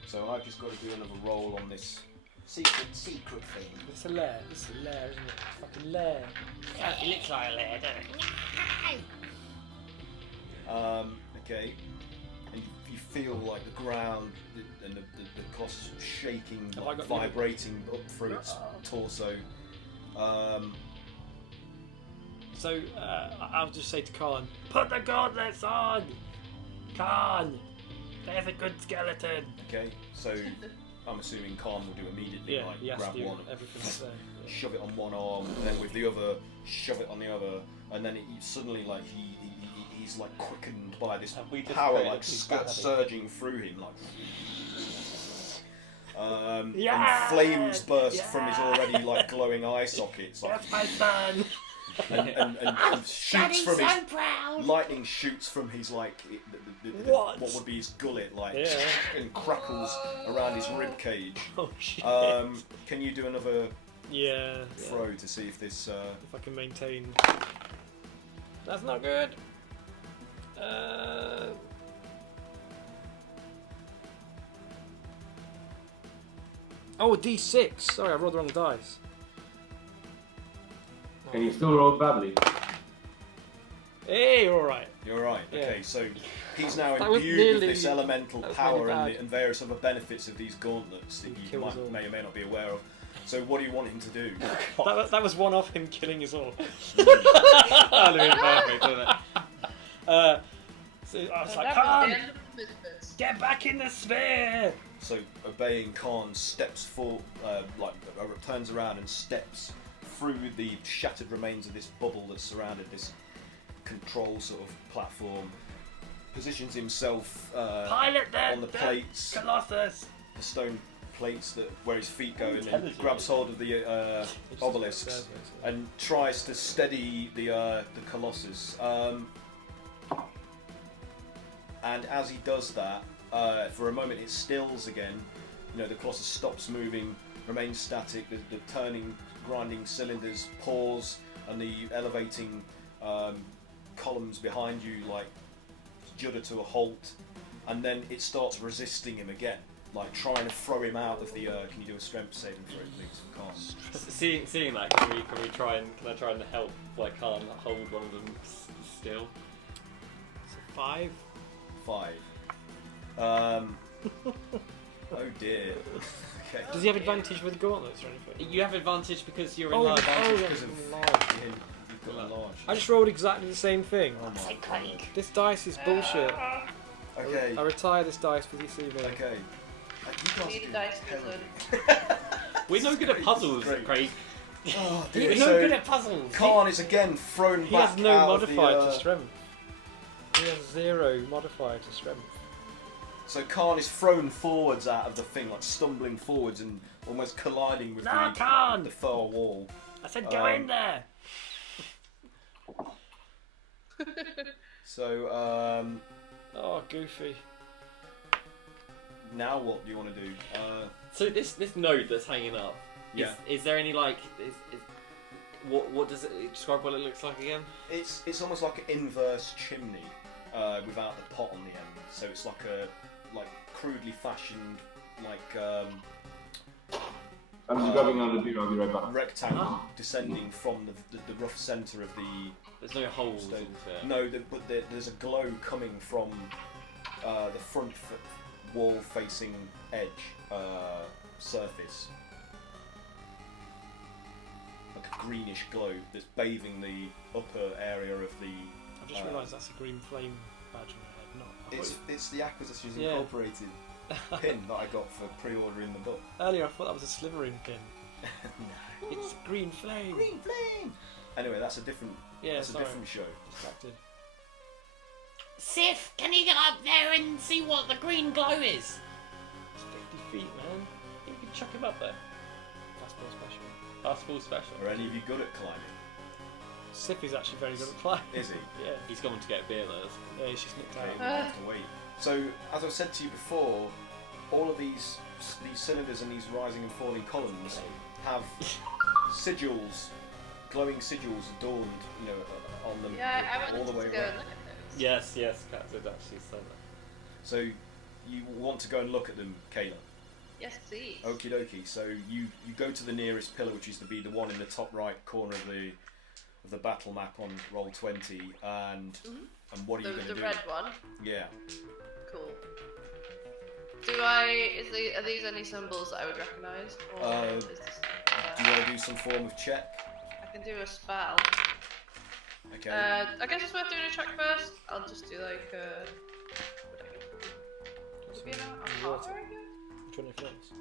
So I've just got to do another roll on this secret thing. It's a lair. It's a lair, isn't it? Fucking lair. It looks like a lair, doesn't it? Okay. And you feel like the ground and the colossus shaking, Have I got vibrating up through its torso. So, I'll just say to Khan, put the gauntlets on! Khan! There's a good skeleton! Okay, so I'm assuming Khan will do immediately, Yeah, like he has grab to do one, everything that's there. Yeah. shove it on one arm, and then with the other, shove it on the other, and then suddenly like he's like quickened by this Have we just power created like gravity? surging through him like. And Yeah! flames burst from his already like glowing eye sockets, like, That's my son! and shoots Daddy's from so his proud! lightning shoots from his like What? what would be his gullet, like, Yeah. and crackles around his rib cage. Oh shit. Can you do another yeah. throw to see if this? If I can maintain. That's not good. Oh, a D6. Sorry, I rolled the wrong dice. And you still rolled badly. Hey, you're alright. You're right. Yeah. Okay, so he's now That was imbued nearly- with this elemental that was power really and the various other benefits of these gauntlets that He you kills all. may or may not be aware of. So what do you want him to do? That was one off him killing us all. That would have been perfect, wouldn't it? So I was So like, that was Khan, the end of the Misfits. get back in the sphere! So obeying Khan steps forward, turns around and steps through the shattered remains of this bubble that surrounded this control sort of platform, positions himself Pilot them! on the plates, Colossus! the stone plates where his feet go, and then Intelligent. grabs hold of the obelisks and tries to steady the colossus. And as he does that, for a moment it stills again. You know, the colossus stops moving, remains static. The turning, grinding cylinders pause, and the elevating columns behind you like judder to a halt. And then it starts resisting him again, like trying to throw him out of the. Can you do a strength saving throw, please, for Khan? Seeing that, can I try and help like Khan hold one of them still? So 5. 5. Oh dear. Okay. Does he have advantage with gauntlets or anything? You have advantage because you're in Oh, live. yeah, because of you've got a large. I just rolled exactly the same thing. Oh my Say Craig. This dice is bullshit. Okay. I retire this dice for this evening. Okay. You guys Need do a dice terribly. We're no good at puzzles, Great. Craig. Oh You're dear. no So good at puzzles. Khan is again thrown He back has no out modifier of the, to strength. He has 0 modifier to strength. So Khan is thrown forwards out of the thing, like stumbling forwards and almost colliding with No, Khan! the far wall. I said go in there! So Oh, goofy. now what do you want to do? So this node that's hanging up. Yeah. Is there any like What does it describe? What it looks like again? It's almost like an inverse chimney without the pot on the end. So it's like a crudely fashioned I'm just grabbing another beer. I'll be right back. rectangle descending from the rough centre of the. There's no holes stone. into it. No, but there's a glow coming from the front wall-facing edge surface, like a greenish glow that's bathing the upper area of the. I just realised that's a green flame badge on your head. Not. I thought It's the Acquisitions Yeah. Incorporated pin that I got for pre-ordering the book. earlier I thought that was a Slytherin pin. No. It's green flame. Green flame. Anyway, that's a different. Yeah, that's sorry. a different show. Distracted. Sif, can you get up there and see what the green glow is? It's 50 feet, man. You can chuck him up there. Fastball special. Fastball special. Are any of you good at climbing? Sif is actually very good at climbing. Is he? Yeah. He's gone to get beer, though. Yeah, she's nicked Okay, out. we'll have to wait. So, as I've said to you before, all of these cylinders and these rising and falling columns have sigils, glowing sigils adorned, on them Yeah, I all wanted the way to go around. and look at those. Yes, Kat did actually say that. So, you want to go and look at them, Kayla? Yes, please. Okie dokie. So you go to the nearest pillar, which is to be the one in the top right corner of the battle map on roll 20, and what are you going to The do? red one. Yeah. Cool. Are these any symbols that I would recognise? Or is this, Do you want to do some form of check? I can do a spell. Okay. I guess it's worth doing a check first. I'll just do like would it be an Water. arcana? Which one are your first?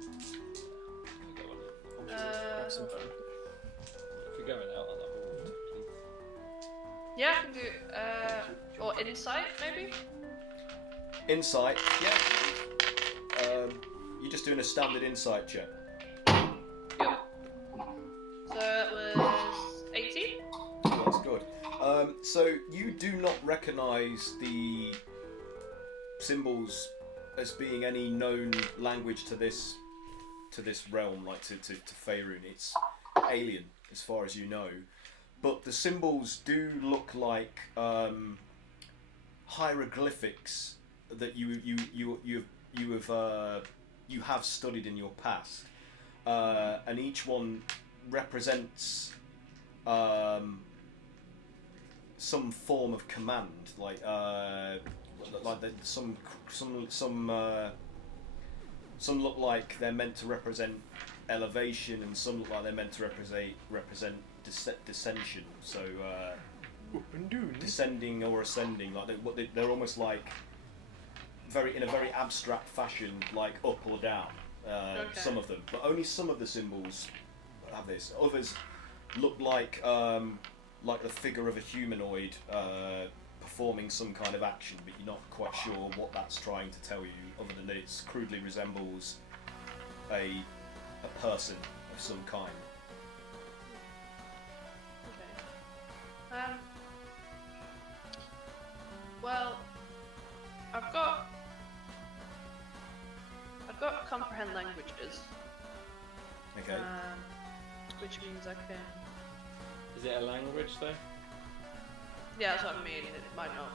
Uh, Some food. If you're going out on the hall, please. yeah, I can do or insight maybe. Insight. Yeah. You're just doing a standard insight check. Yep. So it was 18. That's good. So you do not recognise the symbols as being any known language to this realm, like to Faerun. It's alien as far as you know, but the symbols do look like hieroglyphics that you have studied in your past, and each one represents some form of command, like some look like they're meant to represent elevation, and some look like they're meant to represent dissension. So descending or ascending, like they're almost like in a very abstract fashion, like up or down. Okay. Some of them, but only some of the symbols have this. Others look like the figure of a humanoid performing some kind of action, but you're not quite sure what that's trying to tell you, other than that it crudely resembles a person of some kind. Okay. Well, I've got comprehend languages. Okay. Which means I can. Is it a language though? Yeah, that's what I mean. It might not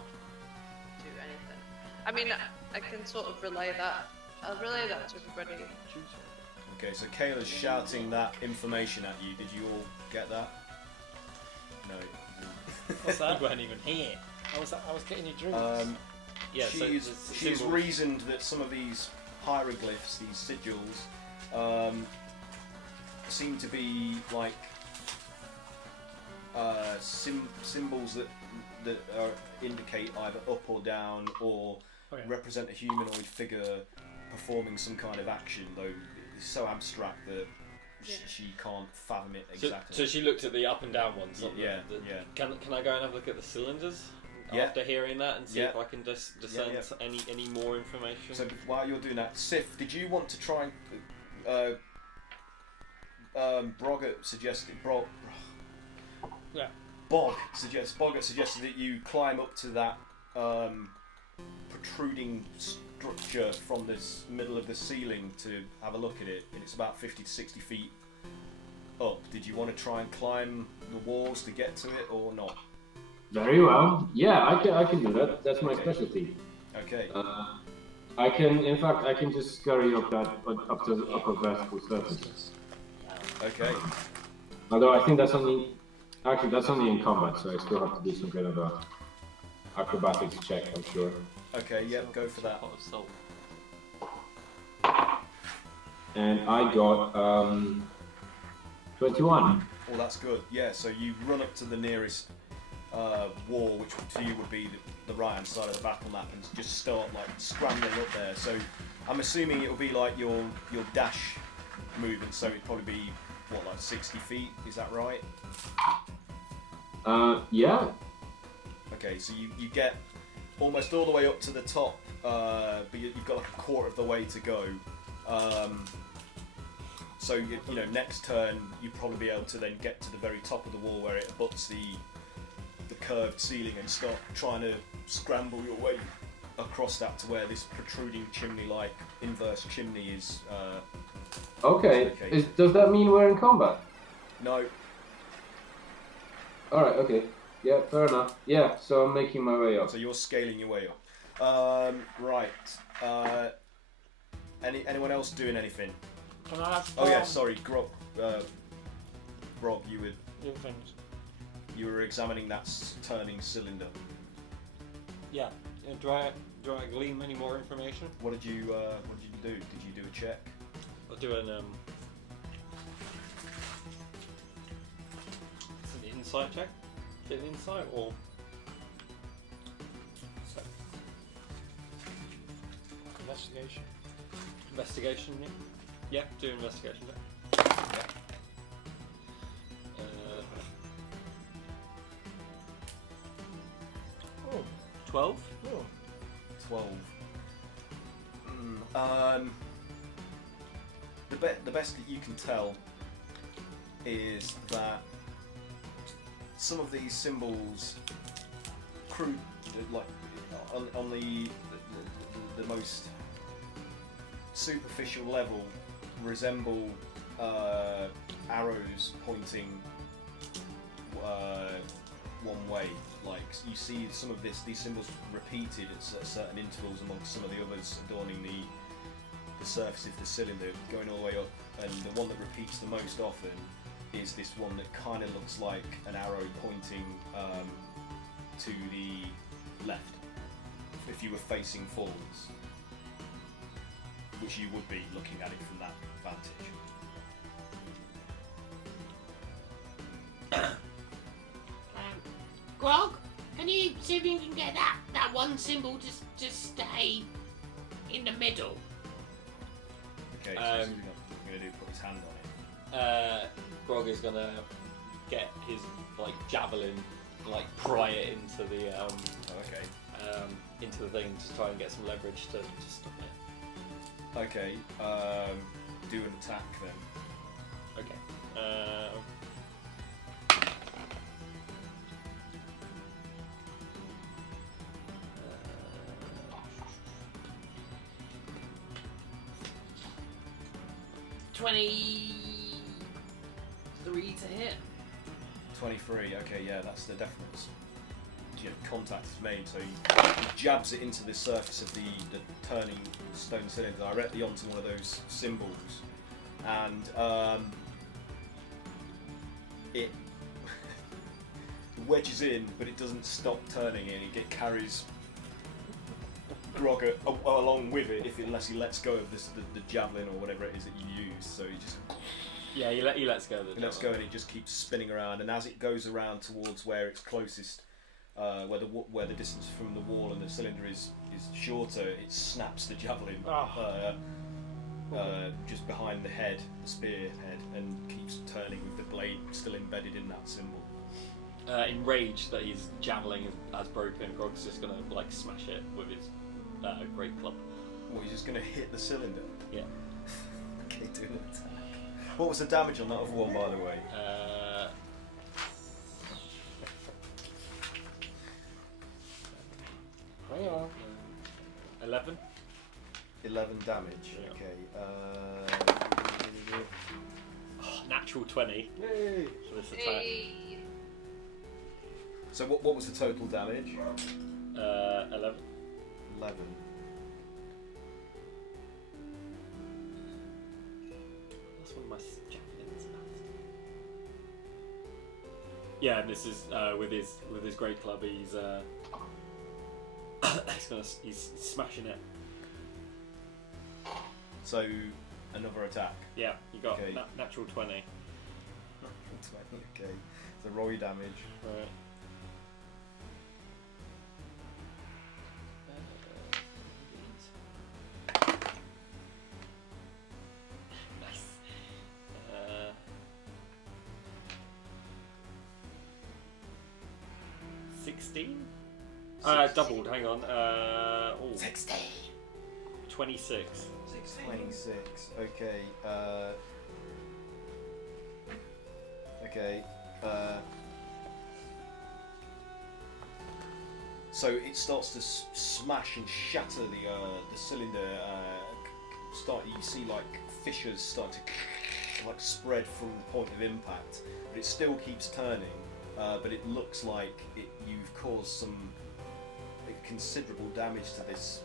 do anything. I mean, I can sort of relay that. I'll relay that to everybody. Okay, so Kayla's shouting that information at you. Did you all get that? No. What's that? You weren't even here. I was getting you drinks. Yeah, so she's the symbols- reasoned that some of these hieroglyphs, these sigils, seem to be like symbols that indicate either up or down, or represent a humanoid figure performing some kind of action, though it's so abstract that she can't fathom it exactly. So she looked at the up and down ones. Yeah. Can I go and have a look at the cylinders? Yeah. After hearing that, and see Yeah. if I can just discern any more information. So while you're doing that, Sif, did you want to try and Boggart suggested that you climb up to that protruding structure from this middle of the ceiling to have a look at it, and it's about 50 to 60 feet up. Did you want to try and climb the walls to get to it or not? Very well. Yeah, I can do that. That's my specialty. Okay. I can just scurry up to the upper vertical surface. Okay. Although I think that's only in combat, so I still have to do some kind of a acrobatics check, I'm sure. Okay, yep, go for that. Pot of salt. And I got 21. Well, that's good. Yeah, so you run up to the nearest wall, which to you would be the right-hand side of the battle map, and just start like scrambling up there. So I'm assuming it'll be like your dash movement, so it'd probably be what, like 60 feet? Is that right? Yeah. Okay, so you get almost all the way up to the top, but you've got like a quarter of the way to go. So you know, next turn you'd probably be able to then get to the very top of the wall where it abuts the curved ceiling and start trying to scramble your way across that to where this protruding chimney-like inverse chimney is. Okay. located. Does that mean we're in combat? No. All right. Okay. Yeah. Fair enough. Yeah. So I'm making my way up. So you're scaling your way up. Right. Anyone else doing anything? Can I have Oh yeah, sorry, Grog, you things? were examining that turning cylinder. Yeah. Do I glean any more information? What did you do? Did you do a check? I'll do an it's an insight check. Is it an insight or Investigation. investigation? Yeah, do investigation check. Yeah. 12. 12. The best that you can tell is that some of these symbols, crude, like on the most superficial level, resemble arrows pointing one way. Like you see some of these symbols repeated at certain intervals amongst some of the others adorning the surface of the cylinder, going all the way up. And the one that repeats the most often is this one that kind of looks like an arrow pointing to the left, if you were facing forwards, which you would be looking at it from that vantage. Grog, can you see if you can get that one symbol just stay in the middle? Okay, so what's he going to do? Put his hand on it. Grog is gonna get his like javelin, like pry it into the into the thing to try and get some leverage to stop it. Okay, do an attack then. Okay. 23 to hit. 23, okay, yeah, that's the definite contact is made, so he jabs it into the surface of the turning stone cylinder directly onto one of those symbols, and it wedges in, but it doesn't stop turning in. It carries Grog along with it, unless he lets go of the javelin or whatever it is that you use. So he just he lets go of the lets go, and it just keeps spinning around. And as it goes around towards where it's closest, where the distance from the wall and the cylinder is shorter, it snaps the javelin just behind the head, the spear head, and keeps turning with the blade still embedded in that symbol. Enraged that his javelin has broken, Grog's just gonna like smash it with his great club. Well, he's just gonna hit the cylinder. Yeah. Okay, do an attack. What was the damage on that other one, by the way? 11. 11 damage. Yeah. Okay. natural 20 Yay! for this attack. Hey. So what was the total damage? 11. 11. That's one of my javelins. Yeah, and this is with his great club. He's he's smashing it. So another attack. Yeah, you got Okay. natural 20. Okay. So roll your damage. Right. Nice. 16? Doubled, hang on. 16. 26. 26. Okay. Okay. So it starts to smash and shatter the cylinder. You see like fissures start to like spread from the point of impact, but it still keeps turning. But it looks like you've caused some considerable damage to this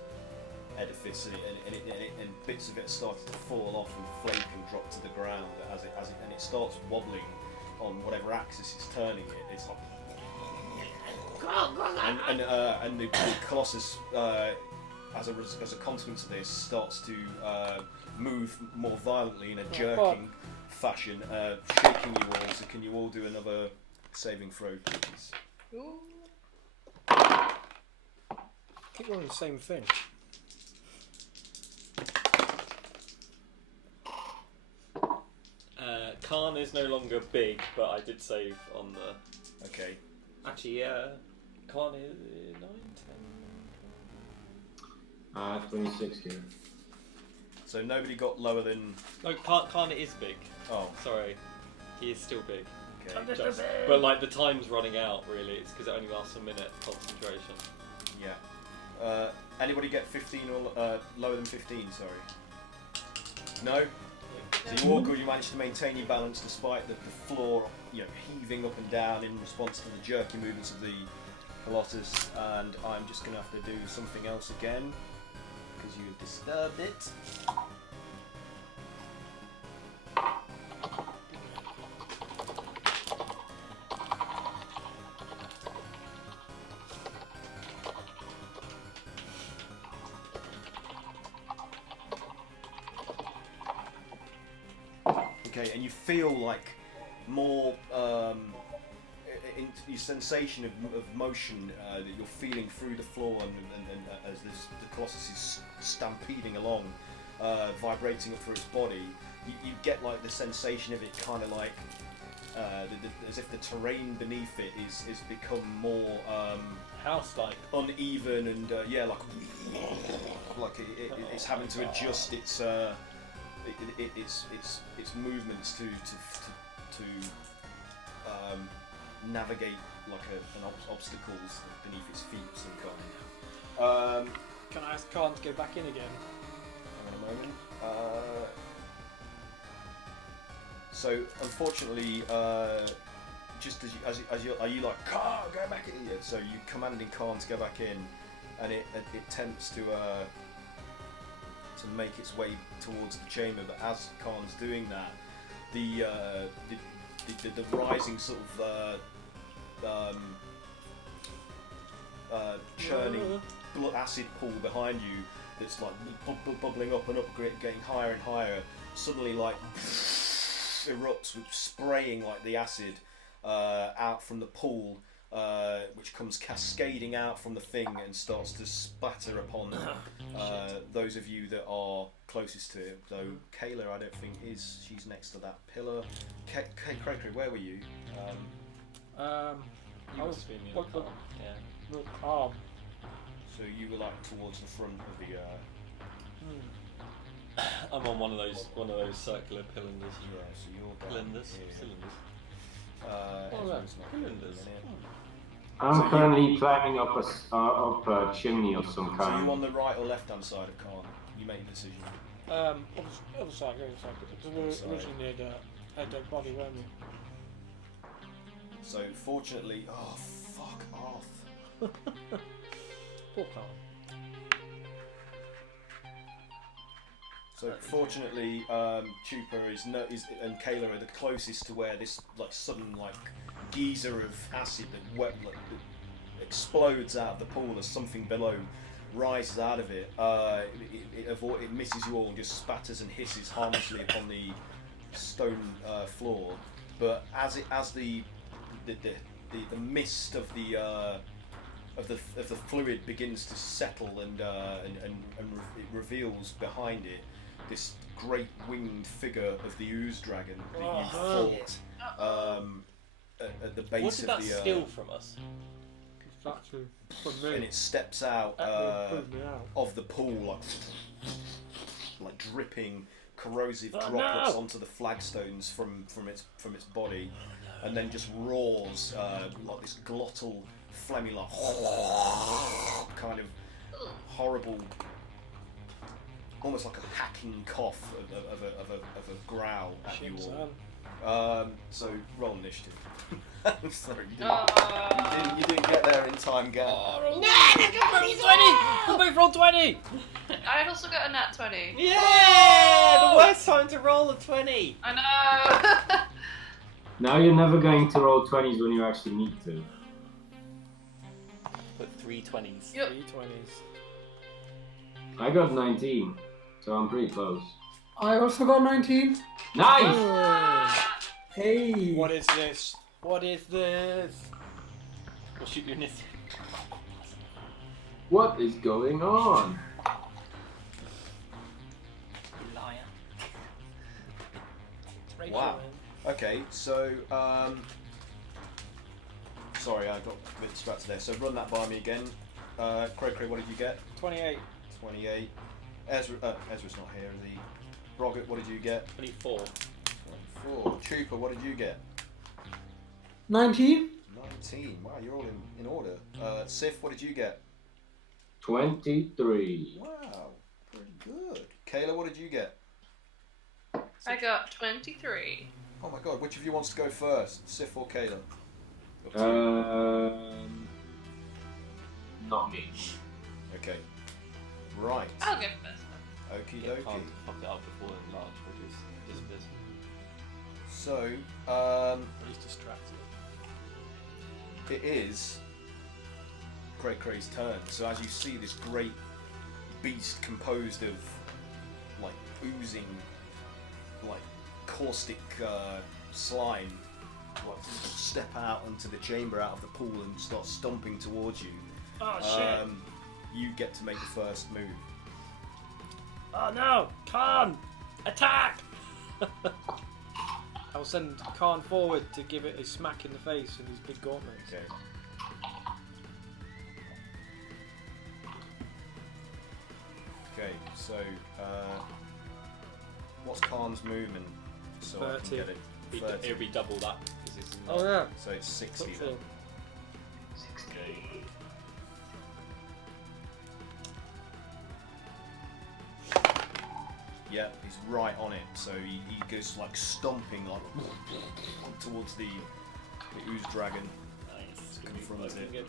edifice, and bits of it started to fall off and flake and drop to the ground and it starts wobbling on whatever axis it's turning it. It's like, and the colossus, as a consequence of this, starts to move more violently in a jerking fashion, shaking you all. So can you all do another saving throw, please? Ooh. Keep rolling the same thing. Khan is no longer big, but I did save on the... Okay. Actually, Khan is 9, 10... 26 here. So nobody got lower than... No, Khan is big. Oh, Sorry. He is still big. okay. Just, but like the time's running out, really. It's because it only lasts a minute concentration. Yeah. Anybody get 15 or lower than 15? Sorry. No. So you all good. You managed to maintain your balance despite the floor, heaving up and down in response to the jerky movements of the colossus. And I'm just going to have to do something else again because you have disturbed it. Okay, and you feel like more your sensation of motion that you're feeling through the floor, and as the colossus is stampeding along, vibrating up through its body, you get like the sensation of it kind of like as if the terrain beneath it is become more House-like. uneven and it's having to adjust its movements to navigate like obstacles beneath its feet of some kind. Can I ask Khan to go back in again? Hang on a moment. So unfortunately, just as you are you like Khan, go back in? Yeah, so you commanding Khan to go back in, and it attempts to make its way towards the chamber. But as Khan's doing that, the rising sort of churning blood acid pool behind you that's like bubbling up and up, getting higher and higher, suddenly like erupts with spraying like the acid out from the pool, which comes cascading out from the thing and starts to spatter upon those of you that are closest to it. Though Kayla, I don't think she's next to that pillar. Craig, where were you? You must be immune to Khan. Yeah. Look, calm. So you were like towards the front of the. I'm on one of those circular cylinders. Yeah, so you're down Cylinders. here. Cylinders. Ezra's not Cylinders. here. I'm So you- currently climbing up a chimney of some So kind. you on the right or left hand side of Khan? You make a decision. Other side, go other side. Because we're Side. originally near the a dead body, weren't we? So fortunately, oh fuck off. Poor Carl. So fortunately, Chupa and Kayla are the closest to where this like sudden like geyser of acid that explodes out of the pool as something below rises out of it. It misses you all and just spatters and hisses harmlessly upon the stone floor. But as the mist of the fluid begins to settle and it reveals behind it this great winged figure of the Ooze Dragon that you fought at the base What did of that the steal from us? and it steps out of the pool like dripping corrosive droplets onto the flagstones from its body, and then just roars like this glottal, phlegmy, like kind of horrible, almost like a hacking cough of a growl at you all. So roll initiative. Sorry, you didn't get there in time, Gab. No! 20! We both rolled 20! I also got a nat 20. Yeah! The worst time to roll a 20! I know! Now you're never going to roll 20s when you actually need to. Put 3 20s. Yep. 3 20s. I got 19, so I'm pretty close. I also got 19. Nice! Hey. What is this? What is this? We'll shoot you in this. What is going on? Liar. Wow. Okay, so sorry, I got a bit distracted there. So run that by me again. Craig, what did you get? 28. 28. Ezra's not here, is he? Roggett, what did you get? 24. 24. Chupa, what did you get? 19. 19. Wow, you're all in order. Sif, what did you get? 23. Wow, pretty good. Kayla, what did you get? I got 23. Oh my god, which of you wants to go first? Sif or Kayla? Not me. Okay. Right. I'll go first. Okie Yeah, dokie. can't fuck it up before it large disappears. So, He's distracted. it is Craig's turn. So as you see this great beast composed of like oozing, like caustic slime, like step out into the chamber out of the pool and start stomping towards you. Oh shit! You get to make the first move. Oh no! Khan! Attack! I'll send Khan forward to give it a smack in the face with his big gauntlets. Okay. Okay, so what's Khan's movement? So I 30. can get it. 30. It'll be double that because it's in Oh yeah. So it's 60 then. Footfall. 60. Yeah, he's right on it. So he goes like stomping like towards the Ooze Dragon. Nice. Confront it.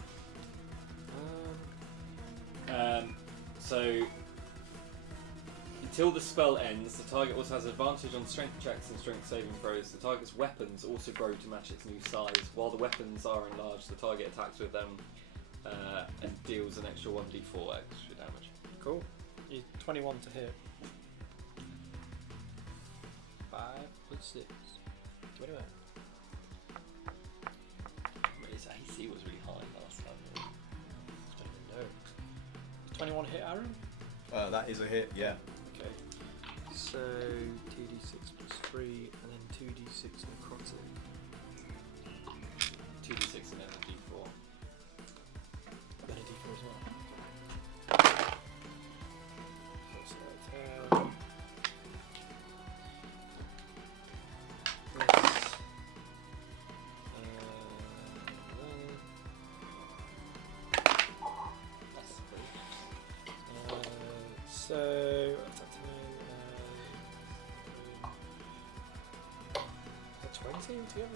So until the spell ends, the target also has advantage on strength checks and strength saving throws. The target's weapons also grow to match its new size. While the weapons are enlarged, the target attacks with them and deals an extra 1d4 extra damage. Cool. He's 21 to hit. 5 plus 6. 21. His AC was really high last time. I don't even know. 21 hit arrow? That is a hit, yeah. Okay. So 2d6 plus 3 and then 2d6 necrotic. 2d6 and then a d4. Then a d4 as well. So that's 10. So, 14 together.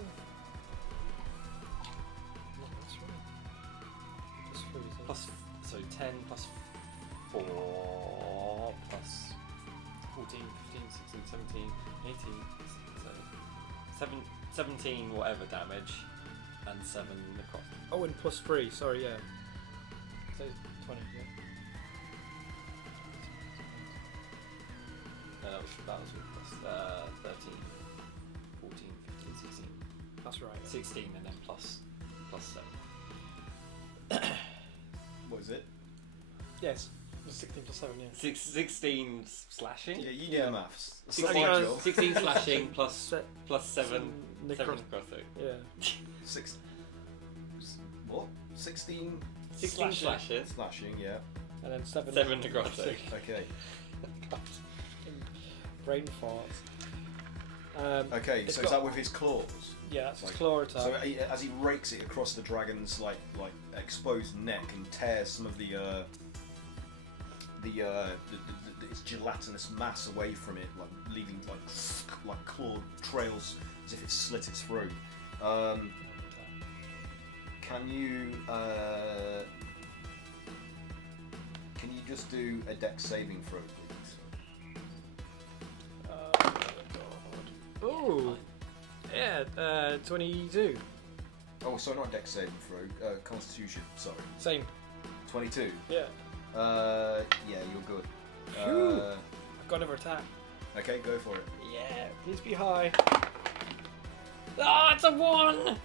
Oh, that's right. Plus 3, so Plus, so 10 plus 4 plus 14, 15, 16, 17, 18, so 17 whatever damage, and 7 necrotic. Oh, and plus 3, sorry, yeah. So 20, yeah. That was with plus 13, 14, 15, 16. That's right. Yeah. 16 and then plus 7. What is it? Yes, 16 plus 7, yeah. 16 slashing? Yeah, you do the maths. It's 16, not my job. 16 slashing plus Se- 7 necrotic. necrotic. Yeah. What? 16 16 slashes, slashing, yeah. And then 7 necrotic. Okay. Brain farts. Okay, It's so got- is that with his claws? Yeah, that's his Like- claw attack. So as he rakes it across the dragon's like exposed neck and tears some of the its gelatinous mass away from it, like leaving like clawed trails as if it slit its throat. Can you just do a dex saving throw, please? Oh, yeah, 22. Oh, sorry, not dex saving throw. Constitution. Sorry. Same. 22. Yeah. Yeah, you're good. Phew. I've got another attack. Okay, go for it. Yeah, please be high. Ah, it's a 1!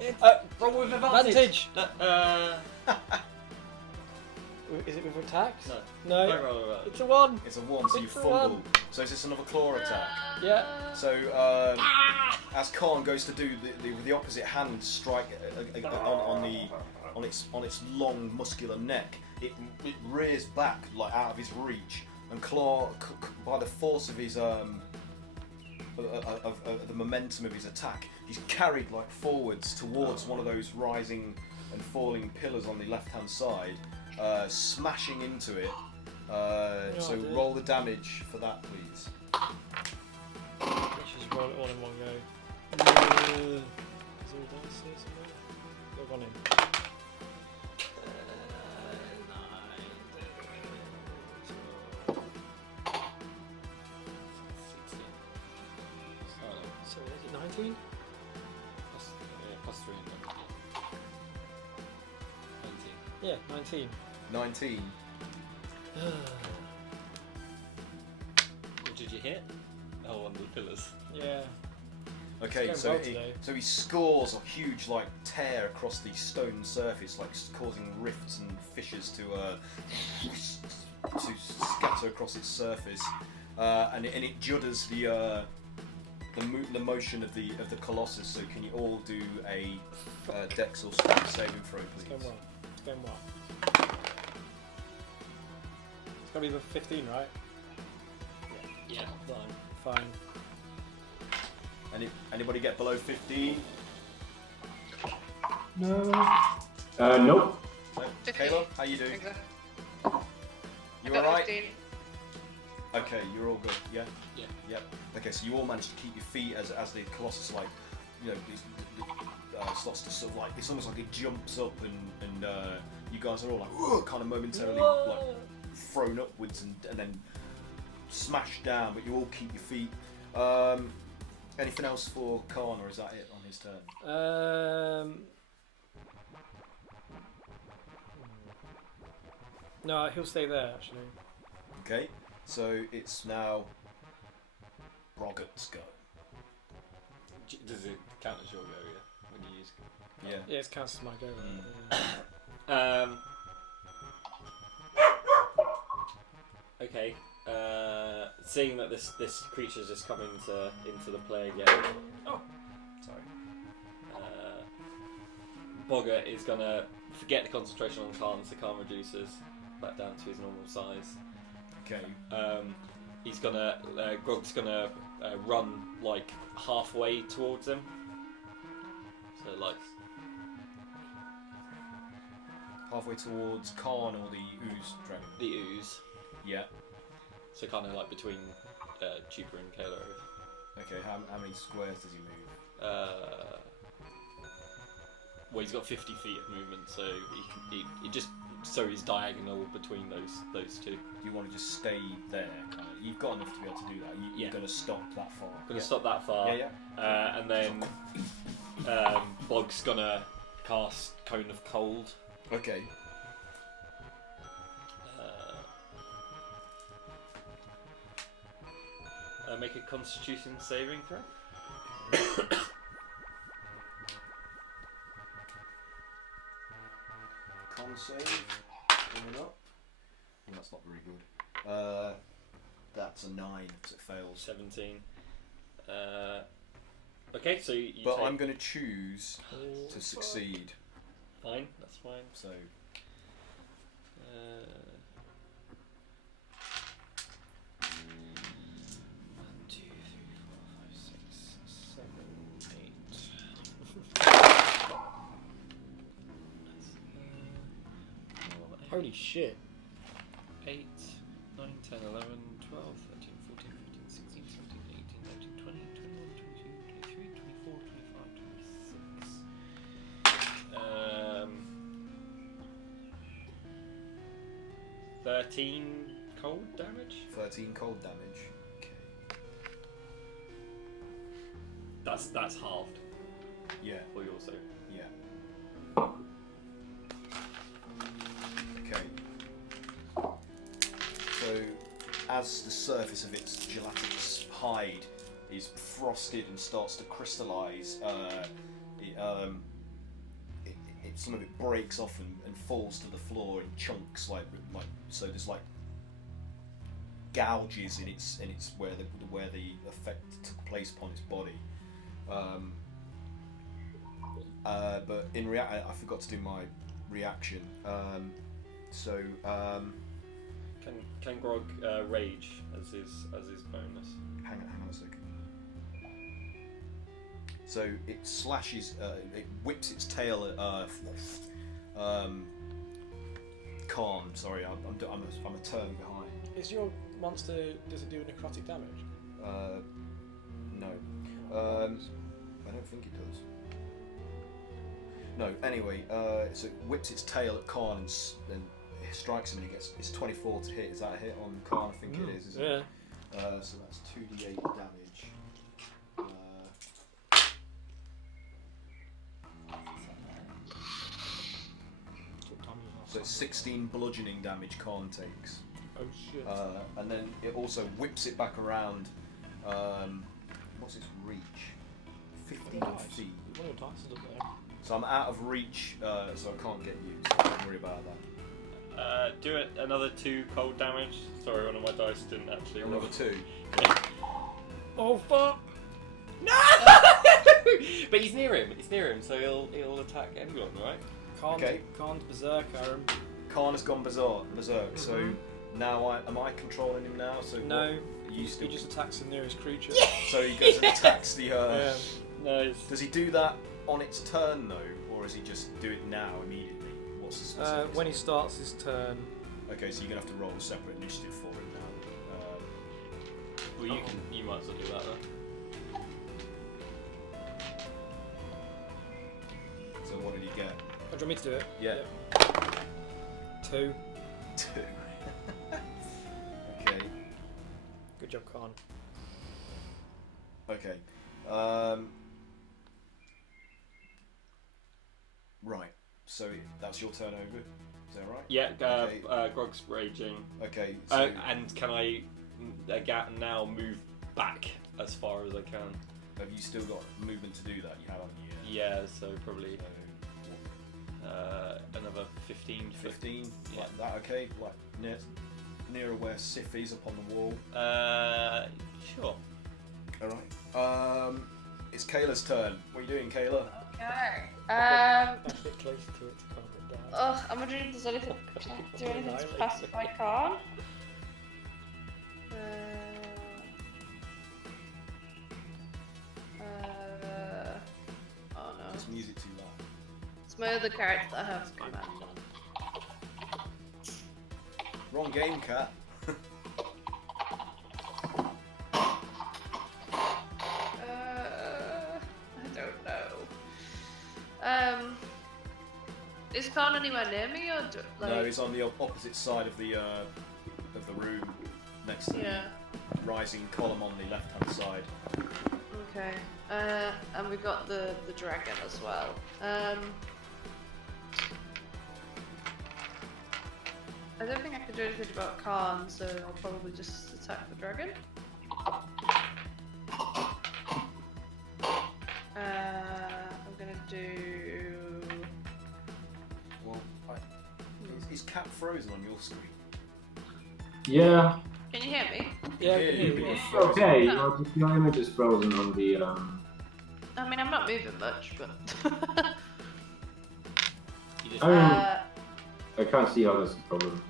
It's Roll with advantage. advantage! Is it with attacks? No. No. Don't roll with advantage. It's a 1! It's a 1, so you It's a fumble. 1. So is this another claw attack? Yeah. So as Khan goes to do the opposite hand strike on its long muscular neck, it rears back like out of his reach, and Claw, by the force of his of the momentum of his attack, he's carried like forwards towards one of those rising and falling pillars on the left hand side, smashing into it. So dear. roll the damage for that, please. Let's just roll it all in one go. Is there a dice here somewhere? Go on in. 16. So is it 19? Plus 3 and 19. Yeah, 19. 19. What did you hit? Oh, on the pillars. Yeah. Okay, It's so going well today. he scores a huge like tear across the stone surface, like causing rifts and fissures to scatter across its surface, and it judders the motion of the colossus. So can you all do a dex or strength saving throw, It's please? going well. It's going well. It's gotta be the 15, right? Yeah, Fine. Anybody get below 15? No. Nope. No? 15. Kayla, how you doing? Exactly. You I got alright? 15. Okay, you're all good. Yeah. Yeah. Yep. Okay, so you all managed to keep your feet as the colossus starts to sort of like, it's almost like it jumps up and you guys are all like "Whoa," kind of momentarily like thrown upwards and then smashed down, but you all keep your feet. Anything else for Khan, or is that it on his turn? No, he'll stay there actually. Okay, so it's now Broggart's go. Does it count as your go, yeah? When you use... Yeah. Yeah, it's counts as my go. Right? Okay. Seeing that this creature's just come into the play again. Oh, sorry. Boggart is gonna forget the concentration on Khan, so Khan reduces back down to his normal size. Okay. He's gonna Grog's gonna run like halfway towards him. So like Halfway towards Khan or the Ooze Dragon. the ooze. Yeah. So kind of like between Chupa and Kalo. Okay, how many squares does he move? Well, he's got 50 feet of movement, so he just so he's diagonal between those two. You want to just stay there, kind of. You've got enough to be able to do that. You're going to stop that far. Gonna stop that far. Yeah. And then Bog's gonna cast Cone of Cold. Okay. Make a Constitution saving throw. Con save. Coming up. Well, that's not very good. That's a 9, so it fails. 17. Okay, so you But take... I'm going to choose to succeed. Fine, that's fine. So. 1, 2, 3, 4, 5, 6, 7, 8. Holy shit. 8, 9, 10, 11, 12, 13, 14, 15, 16, 17, 18, 19, 20, 21, 22, 23, 24, 25, 26. 13 cold damage? 13 cold damage. Okay. That's halved Yeah. for you also. Yeah. Okay. So, as the surface of its gelatinous hide is frosted and starts to crystallise, some of it breaks off and falls to the floor in chunks, like so. There's like gouges in its where the effect took place upon its body. But in I forgot to do my reaction. Can Grog rage as his bonus? Hang on a second. So it slashes, it whips its tail at Khan. Sorry, I'm a turn behind. Is your monster, does it do necrotic damage? No. I don't think it does. No, anyway, so it whips its tail at Khan and it strikes him and it's 24 to hit. Is that a hit on Khan? I think it is, isn't it? So that's 2d8 damage. So it's 16 bludgeoning damage Khan takes. Oh shit. And then it also whips it back around. What's its reach? 15 feet. One of your dice is up there. So I'm out of reach, so I can't get you, so don't worry about that. Do it another 2 cold damage. Sorry, one of my dice didn't actually roll. Another 2. Oh fuck! No! But he's near him, so he'll attack everyone, right? Khan's berserker. Khan has gone berserk, so now am I controlling him now? So No, he just attacks the nearest creature. So he goes and attacks the. Yeah. Nice. Does he do that on its turn though, or does he just do it now immediately? What's the specifics? When he starts his turn. Okay, so you're gonna have to roll a separate initiative for him now. Well, you might as well do that then. So what did he get? Oh, do you want me to do it? Yeah. 2. 2. Okay. Good job, Khan. Okay. Right. So that's your turn over. Is that right? Yeah. Okay. Grog's raging. Okay. So And can I now move back as far as I can? have you still got movement to do that? You haven't yet. Yeah. So probably So, another 15. 15, Yeah. like that. Okay. Like nearer where Sif is up on the wall. Sure. All right. It's Kayla's turn. What are you doing, Kayla? Okay. A bit closer to it to calm it down. I'm wondering if there's anything do anything to pacify Khan. Oh no. Is music too loud? It's my other character that I have command on. Wrong game, cat. Khan anywhere near me, or like? No, he's on the opposite side of the room, next to Yeah. the rising column on the left-hand side. Okay. And we've got the dragon as well. I don't think I can do anything about Khan, so I'll probably just attack the dragon. I'm gonna do. Well, is Cat frozen on your screen? Yeah. Can you hear me? Yeah, Yeah, yeah. Okay, your image is frozen on the. I mean, I'm not moving much, but. You just I mean, uh, I can't see how that's a problem.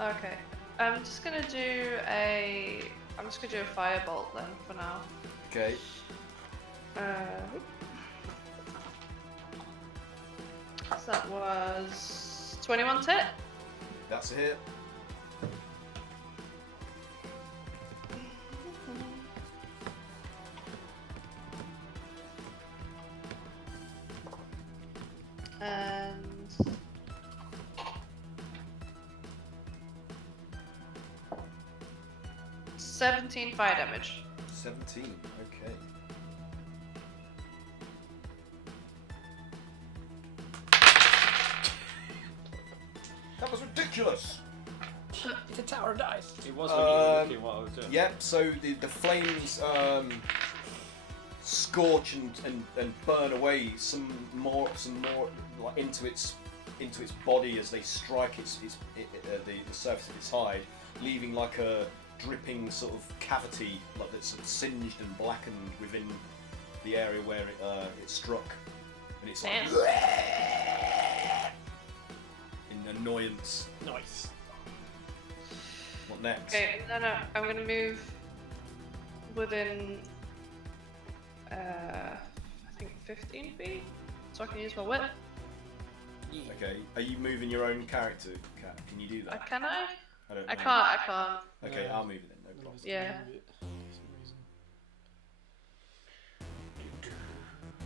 okay. I'm just gonna do a firebolt then for now. Okay. So that was 21 to hit. That's a hit. And 17 fire damage. 17. Okay. That was ridiculous. It's a tower of dice. It was when you were looking what I was doing. Yep. So the flames scorch and burn away some more like into its body as they strike the surface of its hide, leaving like a dripping sort of cavity like that's sort of singed and blackened within the area where it struck, and it's like in annoyance. Nice. What next? Okay, no, I'm gonna move within, I think 15 feet, so I can use my whip. Okay. Are you moving your own character, Kat? Can you do that? Can I? I don't know. I can't. Okay, I'll move it then. No problem. Yeah.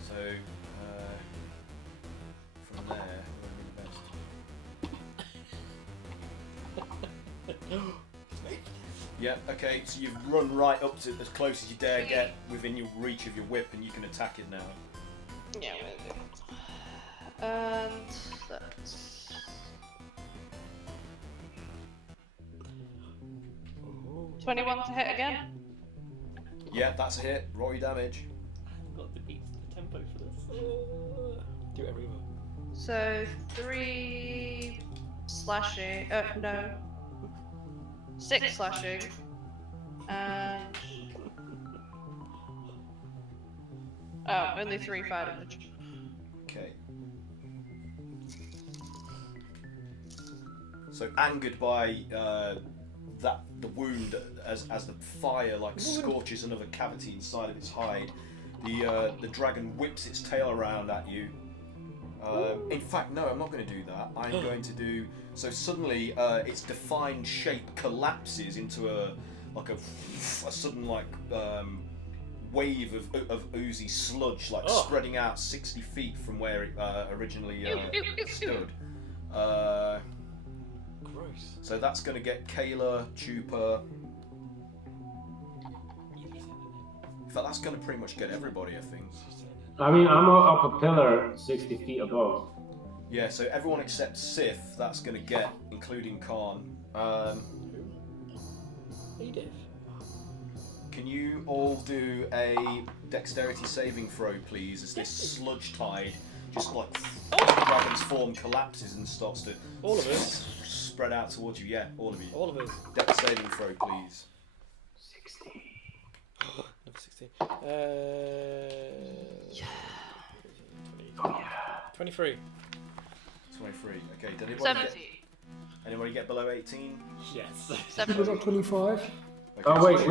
So, from there, where would be best? Yeah, okay, so you've run right up to as close as you dare get within your reach of your whip, and you can attack it now. Yeah, maybe. And that's 21 to hit again. Yeah, that's a hit. Roll your damage. I haven't got the beats and the tempo for this. Do it everywhere. So 3 slashing. No. 6 slashing. And. Oh, only 3 fire damage. Okay. So angered by the wound as the fire like scorches another cavity inside of its hide, the dragon whips its tail around at you. In fact, no, I'm not going to do that. I'm going to do so. Suddenly, its defined shape collapses into a sudden wave of oozy sludge, spreading out 60 feet from where it originally stood. Gross. So that's going to get Kayla, Chupa. In fact, that's going to pretty much get everybody, I think. I mean, I'm up a pillar 60 feet above. Yeah, so everyone except Sif, that's going to get, including Khan. Edith. Can you all do a dexterity saving throw, please, as this sludge tide just the dragon's form collapses and starts to All of us. spread out towards you? Yeah, all of you. All of us. Dex saving throw, please. 60. Number 16. Yeah. 23. 23. Okay, did anybody 70. anybody get below 18? Yes. I was at 25. Okay, Oh wait, so-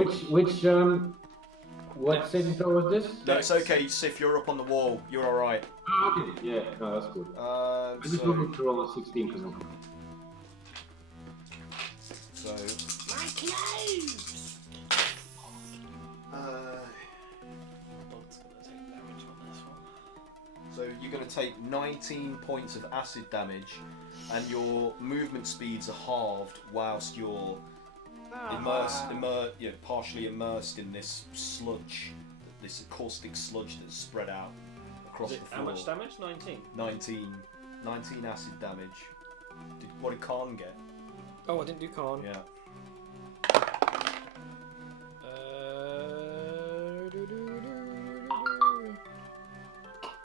what saving throw was this? No, it's okay, Sif, you're up on the wall. You're alright. Oh, okay. Yeah, no, that's good. I just wanted to roll a 16 because I'm. So, My clothes! Dog's gonna take damage on this one. so you're going to take 19 points of acid damage, and your movement speeds are halved whilst you're partially immersed in this sludge, this caustic sludge that's spread out across the floor. How much damage? 19? 19 acid damage. What did Khan get? Oh, I didn't do con. Yeah.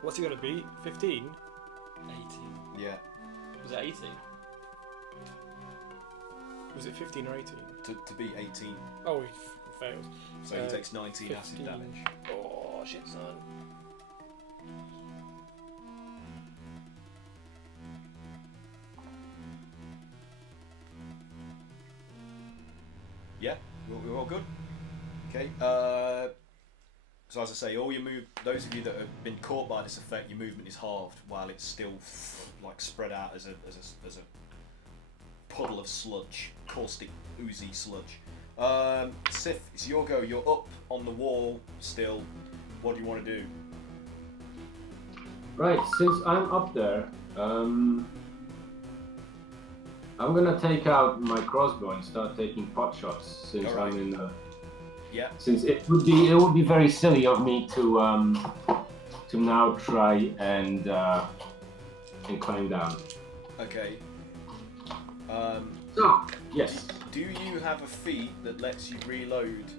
What's he gonna be? 15? 18. Yeah. Was it 18? Was it 15 or 18? To be 18. Oh, he failed. So he takes 19 acid 15. damage. Oh, shit, son. Yeah, we're all good. Okay. So as I say, those of you that have been caught by this effect, your movement is halved while it's still like spread out as a puddle of sludge, caustic, oozy sludge. Sif, it's your go. You're up on the wall still. What do you want to do? Right, since I'm up there, I'm gonna take out my crossbow and start taking pot shots since Alright. I'm in the. Yeah. Since it would be very silly of me to now try and climb down. Okay. So yes. Do you have a feat that lets you reload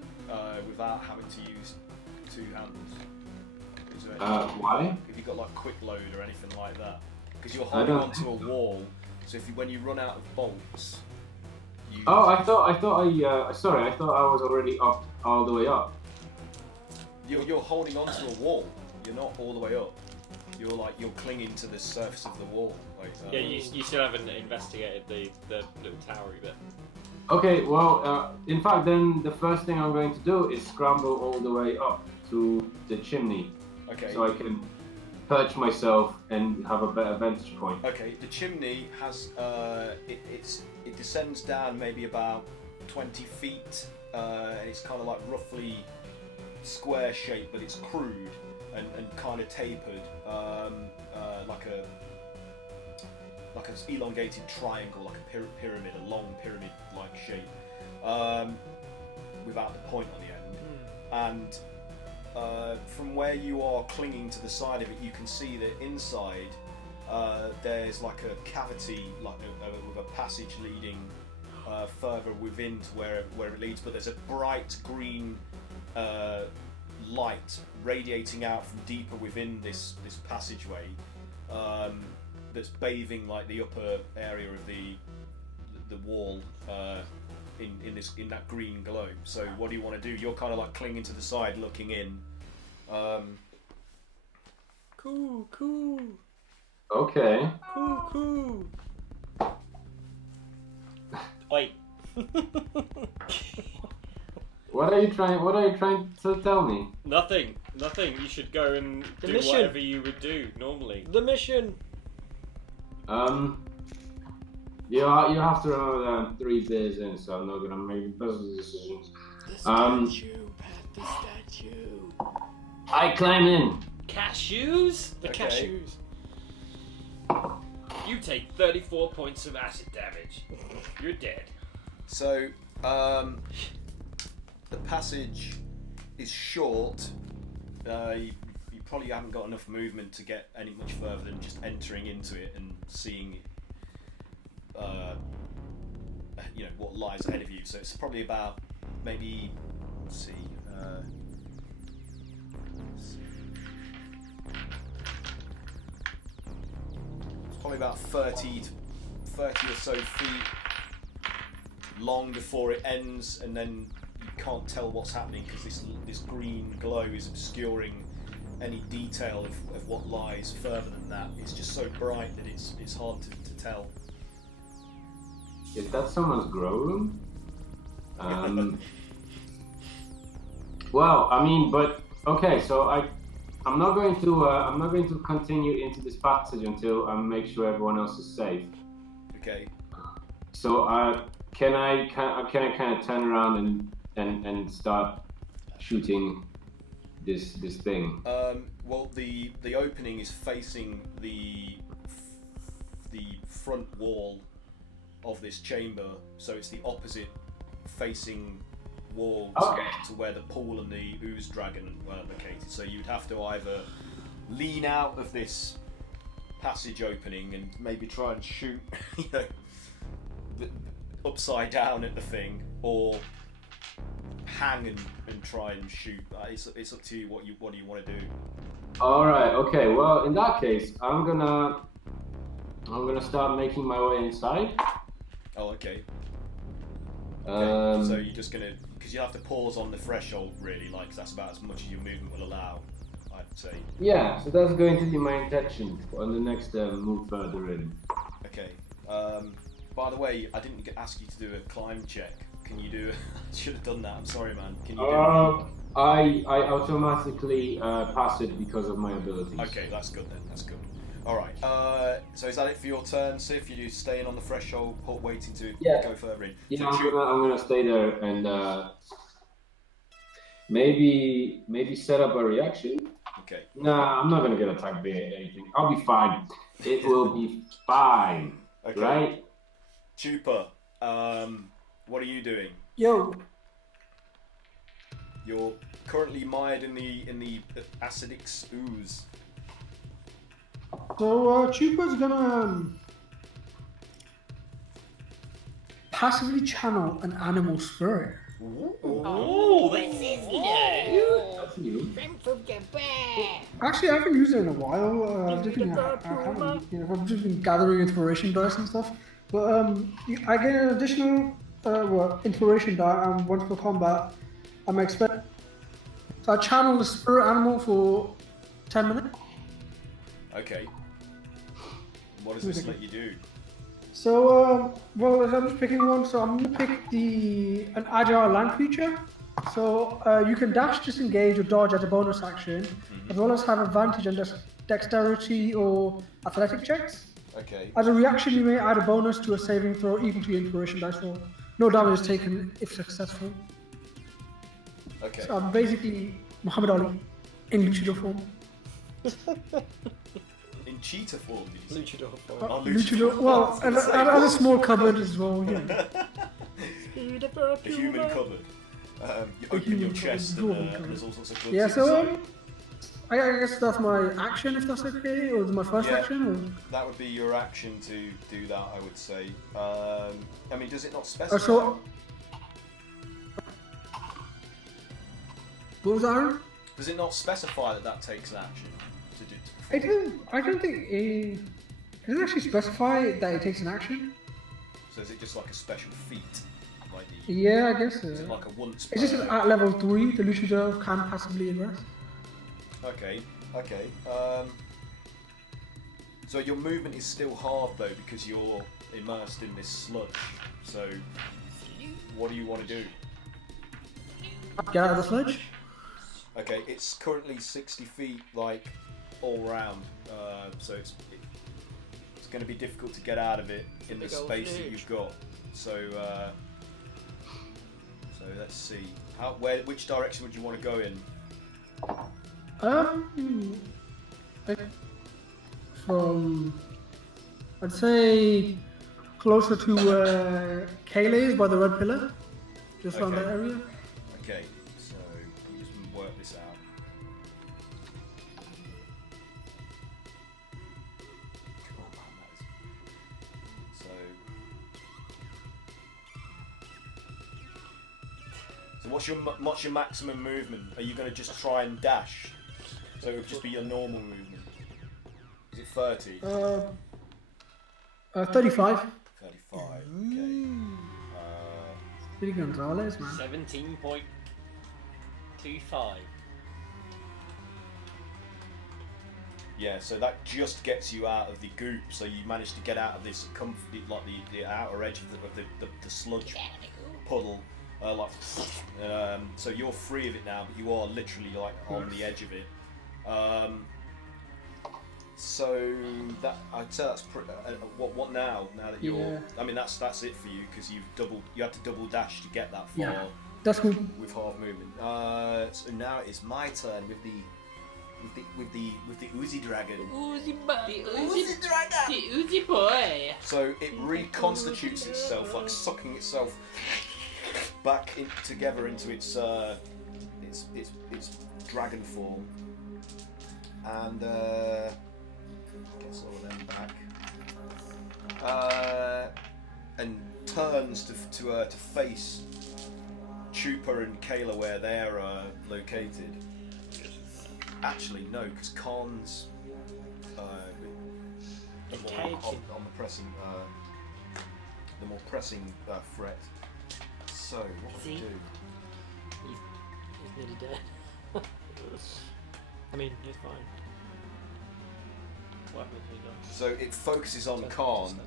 without having to use two handles? Is there Why? Have you got like quick load or anything like that? Because you're I holding don't onto a wall, so when you run out of bolts, you. Oh, I thought I was already up all the way up. You're holding onto a wall. You're not all the way up. You're clinging to the surface of the wall. Yeah, you still haven't investigated the little towery bit. Okay, well, in fact, then the first thing I'm going to do is scramble all the way up to the chimney, Okay. so I can perch myself and have a better vantage point. Okay. The chimney has it descends down maybe about 20 feet, and it's kind of like roughly square shaped, but it's crude and kind of tapered, like an elongated triangle, like a pyramid, a long pyramid-like shape, without the point on the end. And from where you are clinging to the side of it, you can see that inside there's like a cavity, with a passage leading further within to where it leads. But there's a bright green light radiating out from deeper within this passageway. That's bathing like the upper area of the wall in that green glow. So what do you want to do? You're kind of like clinging to the side, looking in. Cool. Okay. Cool. Wait. What are you trying to tell me? Nothing. You should go and The do mission. whatever you would do normally. The mission. You have to remember that I'm 3 days in, so I'm not gonna make business decisions. The statue. I climb in. Cashews? The Okay. cashews. You take 34 points of acid damage. You're dead. So the passage is short. You probably haven't got enough movement to get any much further than just entering into it and seeing what lies ahead of you. So it's probably about maybe it's probably about 30 or so feet long before it ends, and then you can't tell what's happening because this green glow is obscuring any detail of what lies further than that. It's just so bright that it's hard to tell. Is that someone's grow room? Well, I mean, but okay. So I'm not going to continue into this passage until I make sure everyone else is safe. Okay. So can I kind of turn around and start shooting this thing? Well, the opening is facing the front wall of this chamber, so it's the opposite facing wall to where the pool and the Ooze Dragon were located. So you'd have to either lean out of this passage opening and maybe try and shoot, you know, upside down at the thing, or hang and try and shoot. It's up to you what you want to do. All right. Okay. Well, in that case, I'm gonna start making my way inside. Oh, okay. Um, So you're just gonna, because you have to pause on the threshold, really, like 'cause that's about as much as your movement will allow, I'd say. Yeah. So that's going to be my intention on the next move further in. Okay. By the way, I didn't ask you to do a climb check. Can you do? I should have done that. I'm sorry, man. Can you do? I automatically pass it because of my abilities. Okay, that's good then. That's good. All right. So is that it for your turn, Sif? You staying on the threshold, waiting to go further in? Yeah, So I'm gonna stay there and maybe set up a reaction. Okay. Nah, I'm not gonna get attacked by anything. I'll be fine. It will be fine. Okay. Right? Chupa, what are you doing? Yo, You're currently mired in the acidic ooze. so Chupa's gonna passively channel an animal spirit. Oh, this is new. That's new. Friend from the bear. Actually, I haven't used it in a while. I've just been gathering inspiration dice and stuff. But I get an additional inspiration die, and once per combat, I'm expect. So I channel the spirit animal for 10 minutes. Okay. What does this let you do? So, I'm just picking one. So I'm gonna pick an agile land creature. So you can dash, disengage, or dodge as a bonus action, as well as have advantage on dexterity or athletic checks. Okay. As a reaction, you may add a bonus to a saving throw equal to your inspiration dice roll. No damage is taken if successful. Okay. So I'm basically Muhammad Ali in luchador form. In cheetah form, did you say? Luchador. Oh, Luchador. Well, and a small cupboard as well. Yeah. A human cupboard. You open your chest and there's all sorts of goods Yeah. So inside. I guess that's my action, if that's okay, or my first Yeah. action. Or... That would be your action to do that, I would say. I mean, does it not specify? So, what was that, Aaron? Does it not specify that takes an action to do? I don't think it doesn't actually specify that it takes an action. So is it just like a special feat? Like the, Yeah, I guess so. is it like a once? It's just per- at level 3, the luchador can passively ingress. Okay. So your movement is still hard though because you're immersed in this sludge. So what do you want to do? Get out of the sludge. Okay, it's currently 60 feet, like all round. So it's going to be difficult to get out of it in the Big old space that snitch. you've got. So let's see. Which direction would you want to go in? From I'd say closer to Kaylee's by the red pillar, just around Okay. that area. Okay, so we just work this out. Oh man, that is... So what's your maximum movement? Are you going to just try and dash? So it would just be your normal movement. Is it 30? 35. 35. Okay. Pretty Gonzalez, man. 17.25. Yeah, so that just gets you out of the goop. So you managed to get out of this like the outer edge of the sludge puddle. So you're free of it now, but you are literally like on the edge of it. So that I'd say that's what now? Now that you're, Yeah. I mean that's it for you because you had to double dash to get that far Yeah. That's cool. with half movement. So now it is my turn with the with the Ooze Dragon. The Oozy boy. So it reconstitutes itself, like sucking itself back together into its dragon form, and gets all of them back, and turns to face Chupa and Kayla where they're located. Actually, no, because Khan's the more pressing threat. So what do we do? He's nearly dead. I mean, he's fine. What happened to you? So it focuses on Khan,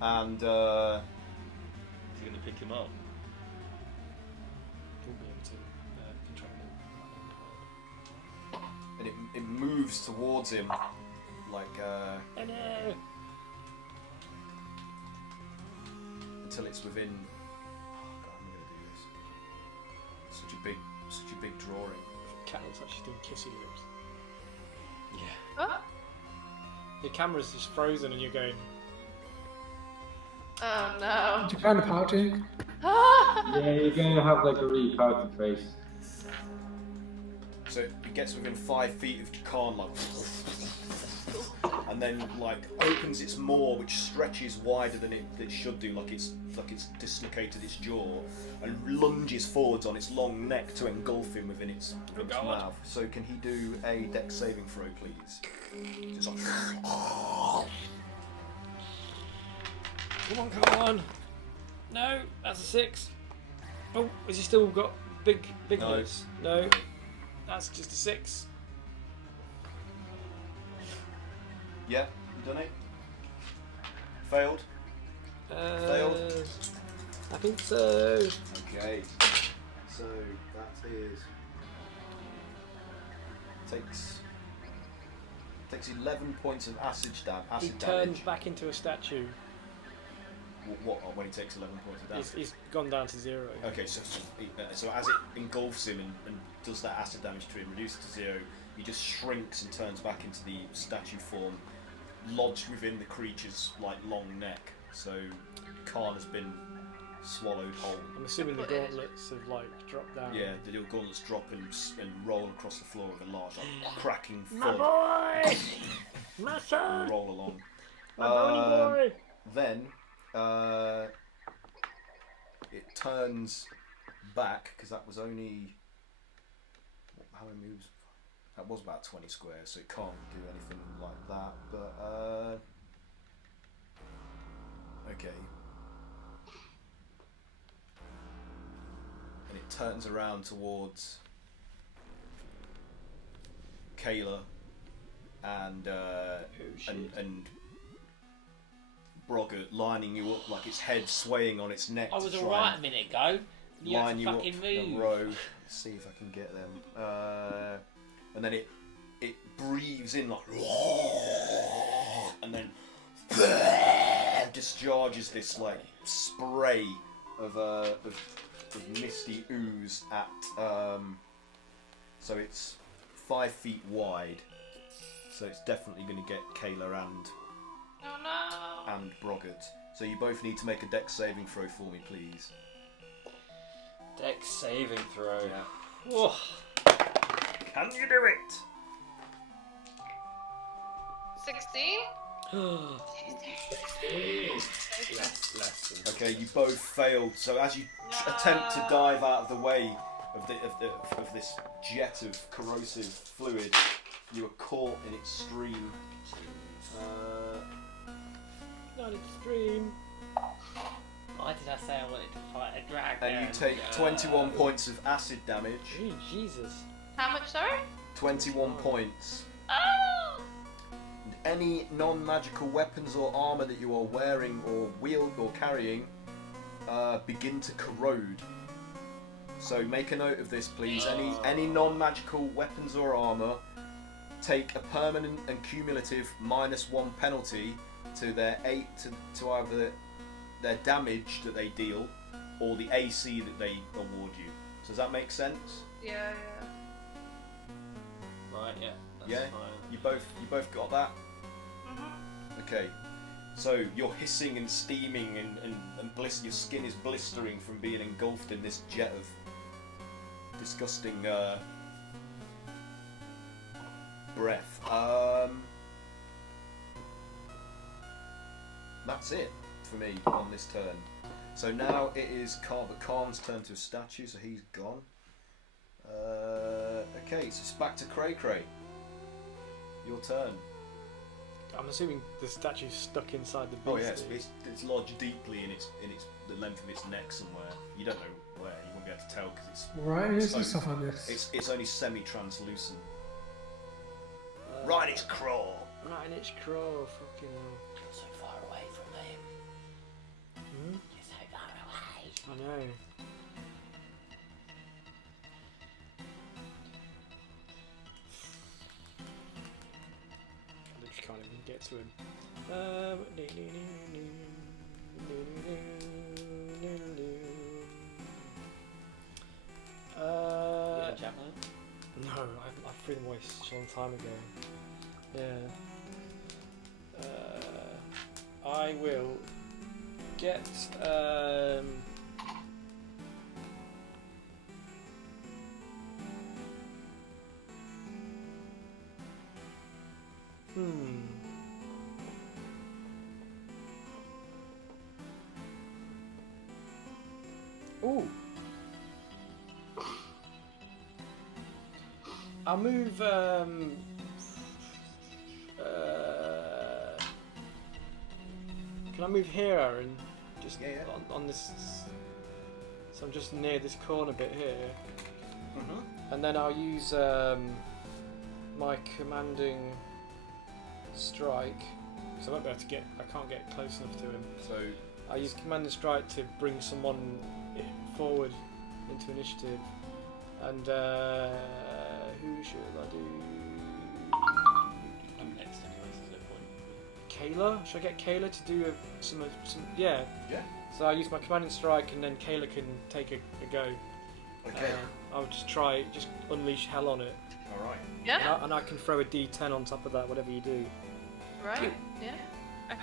and Is he going to pick him up? You'll be able to control him. and it moves towards him like Oh no! until it's within. Oh god, I'm gonna do this. Such a big drawing. Cat looks like she's doing kissy lips. Oh, Your camera's just frozen and you're going. oh no. You're kind of pouting. Ah! Yeah, you're gonna have like a really pouty face. So it gets within 5 feet of Khan, like, and then like opens its maw, which stretches wider than it should do, like it's dislocated its jaw, and lunges forwards on its long neck to engulf him within its mouth. So can he do a dex saving throw, please? Just like, Come on! No, that's a 6. Oh, has he still got big No. hits? No, that's just a 6. yeah, you done it. Failed. Failed. I think so. Okay. So that is takes 11 points of acid He damage. turns back into a statue. What when he takes 11 points of damage? He's gone down to 0. Okay, so as it engulfs him and does that acid damage to him, reduces to 0, he just shrinks and turns back into the statue form, lodged within the creature's like long neck. So Khan has been swallowed whole. I'm assuming the gauntlets have like dropped down. Yeah, the little gauntlets drop and roll across the floor with a large like, cracking My thud. boy! My son! And roll along. My brony boy! Then it turns back because that was only how many moves? That was about 20 squares, so it can't do anything like that. But okay, and it turns around towards Kayla and Broggart, lining you up like its head swaying on its neck. I was to try alright a and minute ago. You had line to you up fucking in a move. row. Let's see if I can get them. And then it breathes in like, and then discharges this like spray of misty ooze at. So it's 5 feet wide. So it's definitely going to get Kayla Oh no. and Broggart. So you both need to make a dex saving throw for me, please. Dex saving throw. Yeah. Whoa. Can you do it? 16? Less than. Okay, you both failed. So as you attempt to dive out of the way of this jet of corrosive fluid, you are caught in its stream. Not extreme. Why did I say I wanted to fight a dragon? And you take 21 points of acid damage. Gee, Jesus. How much, sorry? 21 points. Oh! And any non-magical weapons or armour that you are wearing or wield or carrying begin to corrode. So make a note of this, please. Any non-magical weapons or armour take a permanent and cumulative -1 penalty to their to either their damage that they deal or the AC that they award you. So does that make sense? Yeah. Right, yeah. Yeah. fine. You both got that. Mhm. Okay. So you're hissing and steaming and your skin is blistering from being engulfed in this jet of disgusting breath. That's it for me on this turn. So now it is Khan's turn to a statue, so he's gone. Okay, so it's back to Cray Cray. Your turn. I'm assuming the statue's stuck inside the beast. Oh yes, it's lodged deeply in the length of its neck somewhere. You don't know where. You won't be able to tell because it's Right, it's so- stuff like this. it's only semi-translucent. Right, its craw. Right in its craw, fucking hell. You're so far away from him. Hmm? You're so far away. I know. I literally can't even get to him. Yeah, Chapman. No, I threw them away such a long time ago. Yeah. I will get Ooh. I'll move can I move here, Aaron? Just Yeah. on this. So I'm just near this corner bit here, Mm-hmm. and then I'll use my commanding strike. So I won't be able to get. I can't get close enough to him. So I use commanding strike to bring someone forward into initiative, and who should I do? I'm next anyway, so there's no point. Kayla? Should I get Kayla to do some? Yeah. Yeah. So I use my commanding strike, and then Kayla can take a go. okay. I'll just unleash hell on it, All right. Yeah. and I can throw a D10 on top of that, whatever you do. Right. Yeah. I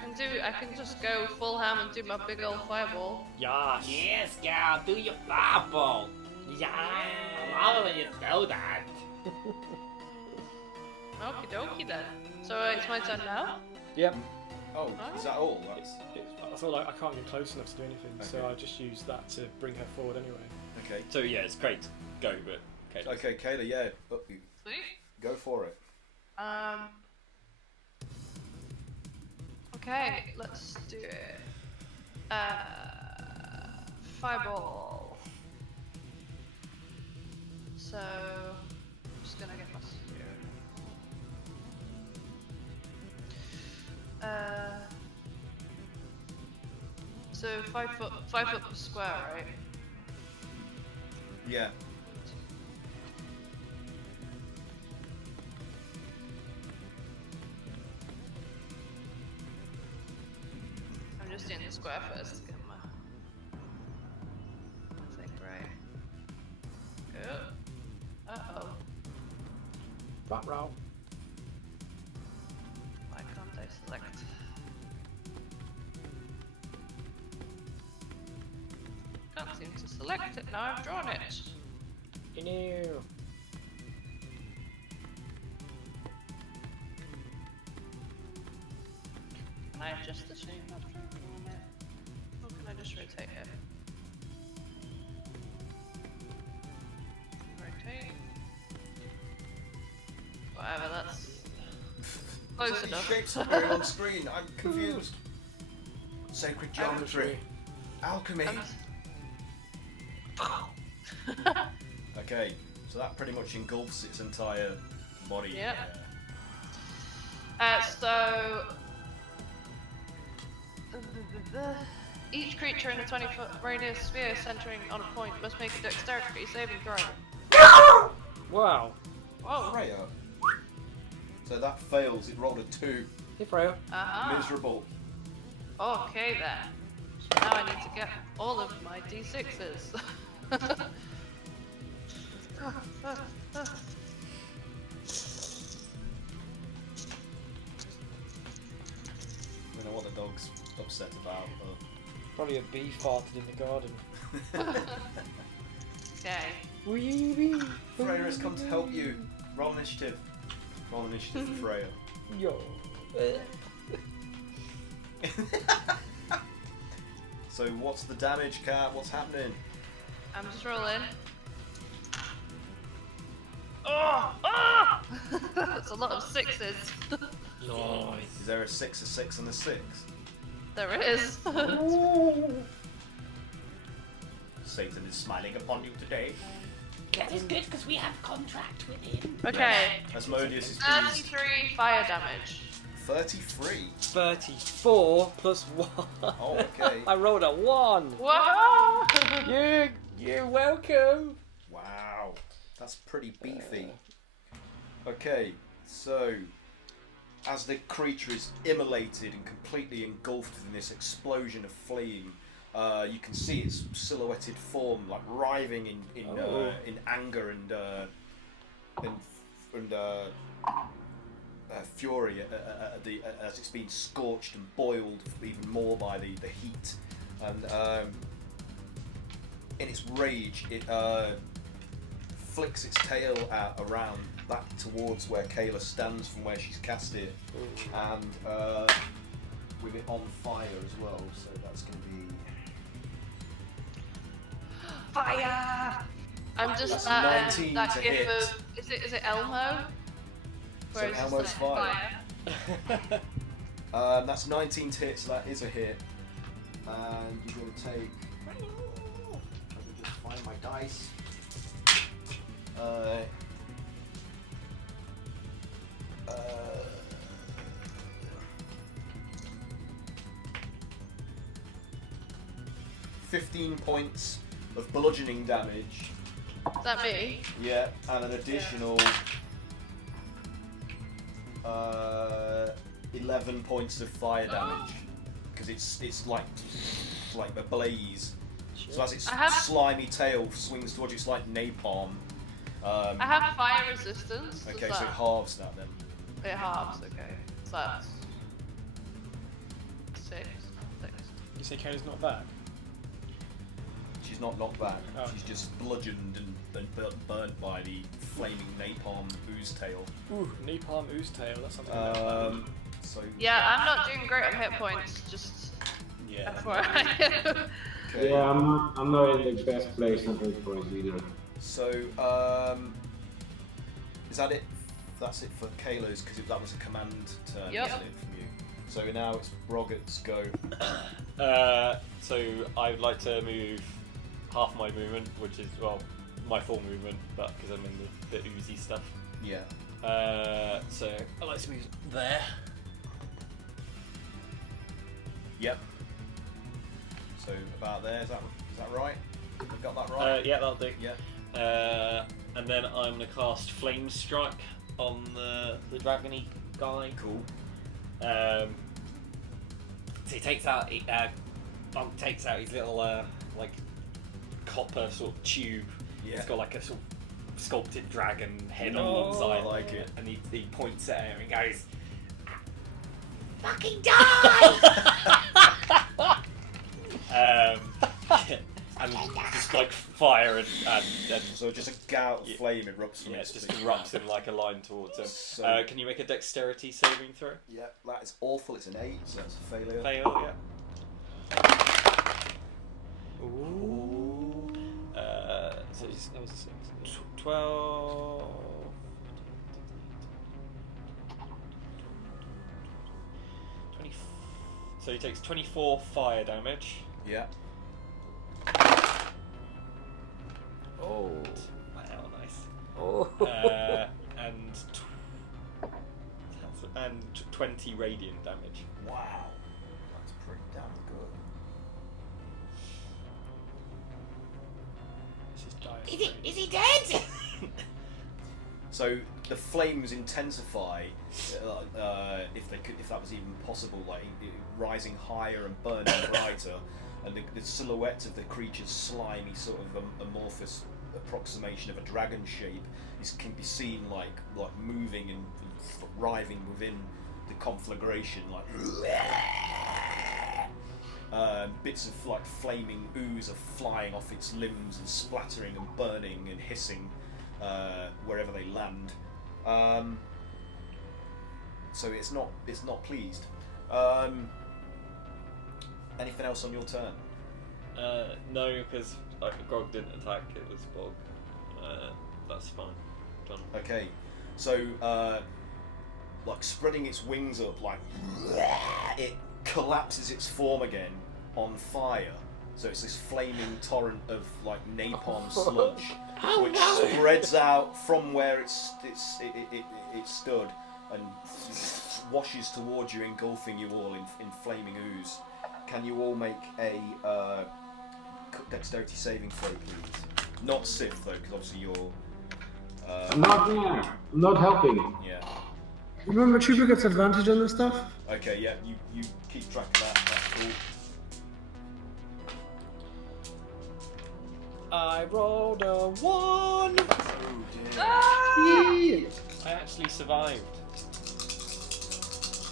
can just go full ham and do my big old fireball. Yes. Yes, girl, do your fireball. Yeah. I love when you do that. Okie dokie then. So it's my turn now. Yep. Oh, is that all? I feel like I can't get close enough to do anything, so Okay. I just use that to bring her forward anyway. Okay. So yeah, it's great to go, but okay. Okay, Kayla. Yeah, Sweet. go for it. Okay, let's do it. Fireball. So, I'm just gonna get my spear. So 5 foot per square, right? Yeah. I'm just doing the square first to get my thing right. Good. Uh-oh. Right row. Why can't I select? Can't seem to select it now I've drawn it. Ew. Can I adjust the shape after I've drawn it? Or can I just rotate it? Rotate. Whatever, that's close These enough. shapes appearing on screen. I'm confused. Sacred geometry. Alchemy. Okay, so that pretty much engulfs its entire body. Yeah. So each creature in a 20-foot radius sphere centering on a point must make a dexterity saving throw. Wow. Whoa. Freya. So that fails. It rolled a 2. Hey Freya. Miserable. Okay then. So now I need to get all of my d6s. about. Probably a bee farted in the garden. Okay. Wee wee. Freya has come to help you. Roll initiative. Roll initiative for Freya. Yo. So what's the damage, Cat? What's happening? I'm just rolling. Oh! Oh! That's a lot of sixes. Nice. Is there a 6, a 6, and a 6? There is. Satan is smiling upon you today. That is good because we have contract with him. Okay. Asmodeus is pleased. 33 fire damage. 33. 34 plus 1. Oh, okay. I rolled a 1. Whoa! You're welcome. Wow. That's pretty beefy. Okay, so as the creature is immolated and completely engulfed in this explosion of flame, you can see its silhouetted form like writhing in anger and fury as it's been scorched and boiled even more by the heat. And in its rage, it flicks its tail out around back towards where Kayla stands from where she's cast it, and with it on fire as well. So that's going to be Fire! I'm just That's at 19 that to gif hit. of is it Elmo? So Where it's just Elmo's like, fire. That's 19 to hit, so that is a hit. And you're going to take. Let me just find my dice. 15 points of bludgeoning damage. Is that me? Yeah, and an additional 11 points of fire damage because it's like a blaze. So as its slimy tail swings towards you, it's like napalm. I have fire resistance. Does Okay, that... so it halves that then. It halves, okay. So that's 6. You say Kayla's not back? She's not knocked back. Oh. She's just bludgeoned and burnt by the flaming napalm ooze tail. Ooh, napalm ooze tail. That's something. So Yeah, I'm not doing great on hit points. Just FYI. okay. Yeah, I'm not in the best place on hit points either. So is that it? That's it for Kayla's because that was a command turn, Yep. wasn't it, from you? So now it's Broggett's go. So I would like to move half my movement, which is my full movement, but because I'm in the oozy stuff. Yeah. So I like to move there. Yep. So about there, is that right? I've got that right? Yeah, that'll do. Yeah. And then I'm gonna cast Flame Strike on the dragony guy. Cool. So he takes out Monk takes out his little like copper sort of tube. Yeah. It's got like a sort of sculpted dragon head on Oh, one side. I like it. And he points at her and goes, Fucking die! and just like fire and So just a gout of flame erupts from yeah, its it just big erupts mouth. in like a line towards him. So- Can you make a dexterity saving throw? Yeah, that is awful. It's an 8, so that's a failure. Fail, yeah. Ooh. So That was a 6. 12. 20, so he takes 24 fire damage. Yeah. Oh. Wow, nice. Oh. And 20 radiant damage. Wow. That's pretty damn good. This is dire. Is he dead? So the flames intensify, if that was even possible, like rising higher and burning brighter, and the silhouette of the creature's slimy sort of amorphous approximation of a dragon shape can be seen like moving and writhing within the conflagration, like. Bits of like flaming ooze are flying off its limbs and splattering and burning and hissing wherever they land. So it's not pleased. Anything else on your turn? No, because Grog didn't attack. It was Bog. That's fine. Done. Okay, so like spreading its wings up, like it collapses its form again on fire. So it's this flaming torrent of like napalm sludge, which spreads out from where it stood and washes towards you, engulfing you all in flaming ooze. Can you all make a dexterity saving throw, please? Not Sith though, because obviously you're. I'm not there. I'm not helping. Yeah. Remember, Trooper gets advantage on this stuff. Okay, yeah, you keep track of that. That's cool. I rolled a 1! Oh dear. Yeah. I actually survived.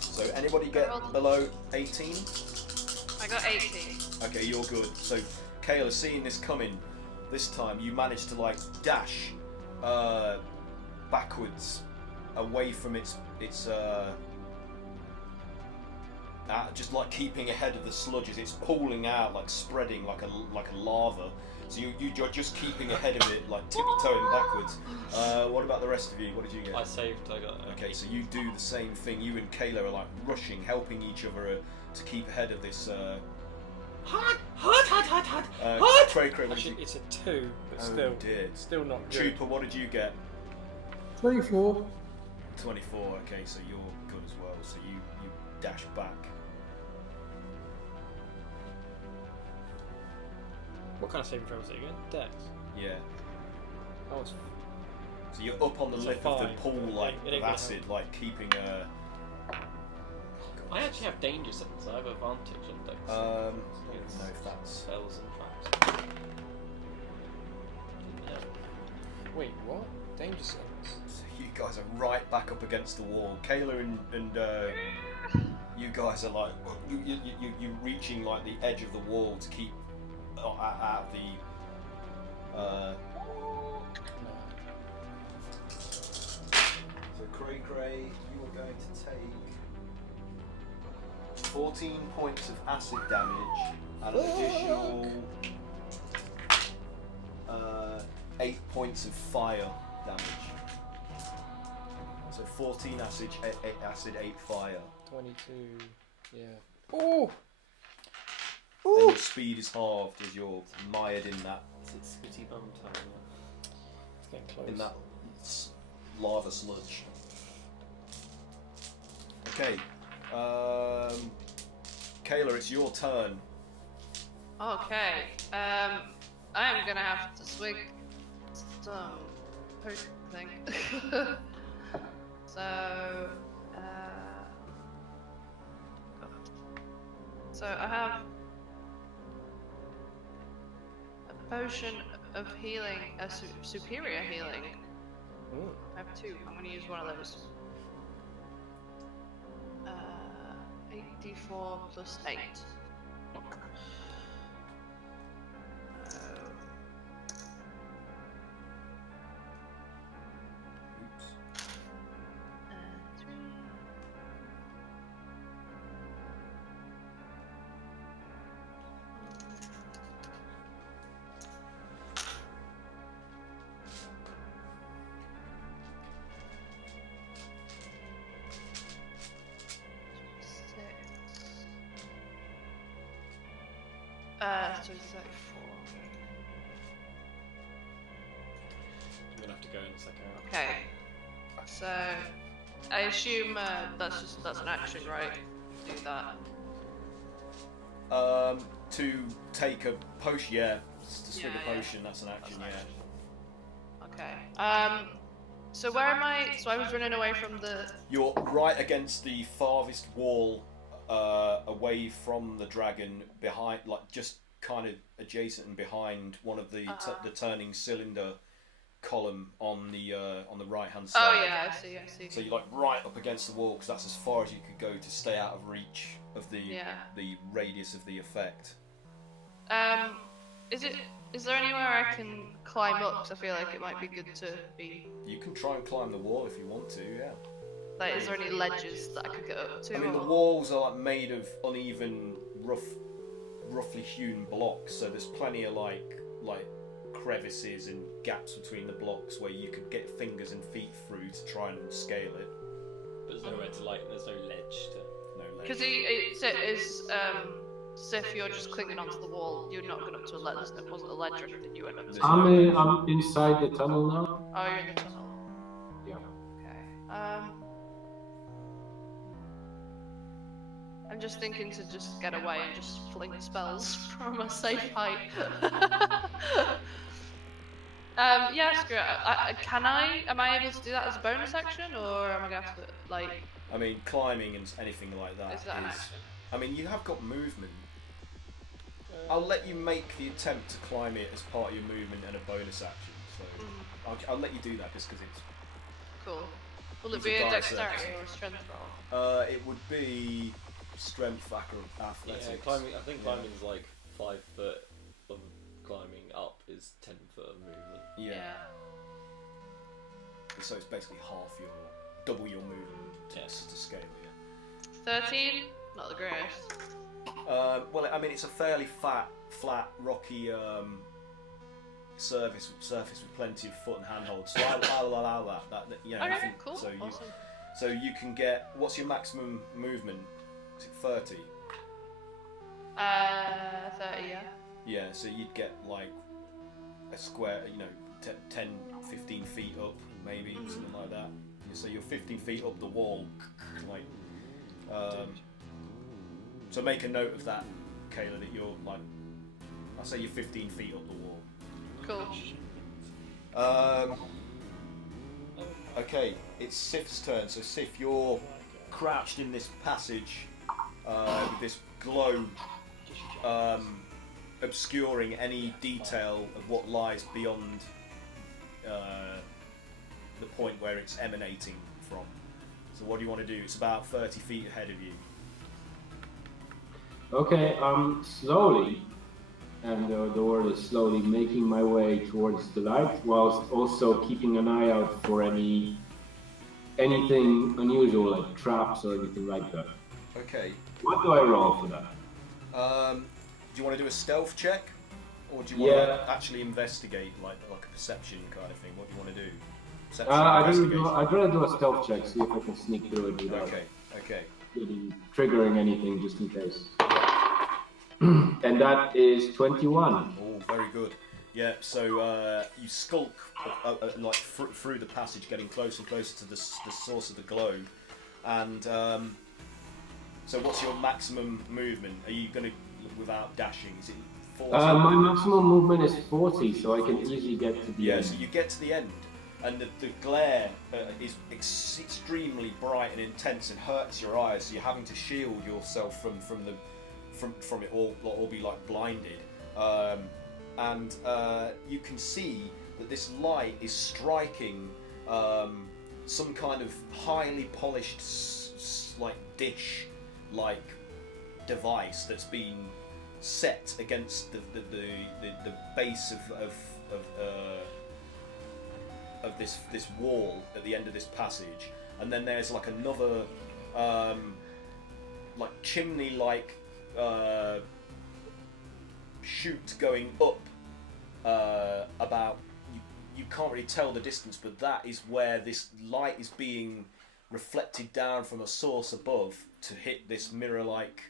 So anybody get below 18? I got 18. Okay, you're good. So Kayla, seeing this coming, this time you managed to like dash backwards away from its just like keeping ahead of the sludges. It's pooling out, like spreading like a lava. So you're just keeping ahead of it, like tippy-toeing backwards. What about the rest of you? What did you get? I saved. I got. Okay, so you do the same thing. You and Kayla are like rushing, helping each other to keep ahead of this. Hot! Cray, what did Actually, you? it's a 2, but Oh still, dear. still not good. Trooper, what did you get? 24. 24. Okay, so you're good as well. So you dash back. What kind of saving throw was it again? Dex. Yeah. Oh, it's So you're up on the So lip of the 5. pool, like It ain't of gonna acid, help. like keeping I actually have danger sense. I have advantage on Dex. I don't Against know if that's. spells and traps. Yeah. Wait, what? Danger sense. So you guys are right back up against the wall. Kayla and you guys are like you reaching like the edge of the wall to keep out of the. No. So Cray, you are going to take 14 points of acid damage and an additional 8 points of fire damage. So 14 acid, 8 fire. 22. Yeah. Oh! And your speed is halved as you're mired in that Is it Spitty Bum time? It's getting close. in that lava sludge. Okay, Kayla, it's your turn. Okay. I am gonna have to swing some potion thing. So, I have a potion of healing, superior healing. Ooh. I have 2. I'm gonna use one of those. 8d4 plus 8. So 34. I'm gonna have to go in a second. Okay. So I assume that's an action, right? Do that. To take a potion, yeah. To swig Yeah, a yeah. potion, that's an action, That's an yeah. action. Okay. So where am I? So I was running away from the. You're right against the farthest wall, away from the dragon, behind, like just kind of adjacent and behind one of the the turning cylinder column on the right hand Oh side. yeah, I see. So you're like right up against the wall because that's as far as you could go to stay out of reach of the radius of the effect. Is there anywhere I can climb up? Because I feel like it might be good to be. You can try and climb the wall if you want to, yeah. Like, is there any ledges that I could get up to? I mean, the walls are like made of uneven, roughly hewn blocks, so there's plenty of like crevices and gaps between the blocks where you could get fingers and feet through to try and scale it. But there's nowhere to there's no ledge to. No ledge. Because if you're just clinging onto the wall, you're not going up to a ledge. There wasn't a ledge or anything you went up to. I'm inside the tunnel now. Oh, you're in the tunnel. Yeah. Okay. I'm just thinking to just get away and just fling spells from a safe height. Yeah, screw it. Am I able to do that as a bonus action, or am I going to have to, like... I mean, climbing and anything like that Is that an action? I mean, you have got movement. I'll let you make the attempt to climb it as part of your movement and a bonus action, so I'll let you do that just because it's... Cool. Will it It's be a a dice dexterity set. or a strength roll? It would be strength athletics. Yeah, climbing. I think climbing's like 5 foot of climbing up is 10 foot of movement. Yeah. So it's basically double your movement to scale it. 13? Not the greatest. Well, I mean, it's a fairly flat, rocky surface with plenty of foot and handhold. So I'll allow that. You know, Okay, cool. So Awesome. so you can get. What's your maximum movement? Is it 30? 30, yeah. Yeah. So you'd get like a square. 10, 15 feet up, maybe something like that. So you're 15 feet up the wall, like. So make a note of that, Kayla, that you're like, I'll say you're 15 feet up the wall. Cool. Okay, it's Sif's turn. So Sif, you're crouched in this passage with this glow obscuring any detail of what lies beyond the point where it's emanating from. So what do you want to do? It's about 30 feet ahead of you. Okay, slowly, and the word is slowly, making my way towards the light, whilst also keeping an eye out for anything unusual, like traps or anything like that. Okay. What do I roll for that? Do you want to do a stealth check? Or do you want to actually investigate, like a perception kind of thing? What do you want to do? Perception, I'd rather do a stealth check, see if I can sneak through it without Okay. triggering anything, just in case. And that is 21. Oh, very good. Yeah, so you skulk like through the passage, getting closer and closer to the source of the glow. And so what's your maximum movement? Are you going to, without dashing, is it 40? My maximum movement is 40, so I can easily get to the end. So you get to the end, and the glare is extremely bright and intense and hurts your eyes, so you're having to shield yourself from it all, or be like blinded. And you can see that this light is striking some kind of highly polished like dish-like device that's been set against the base of this wall at the end of this passage, and then there's like another like chimney-like chute going up about you can't really tell the distance, but that is where this light is being reflected down from a source above to hit this mirror-like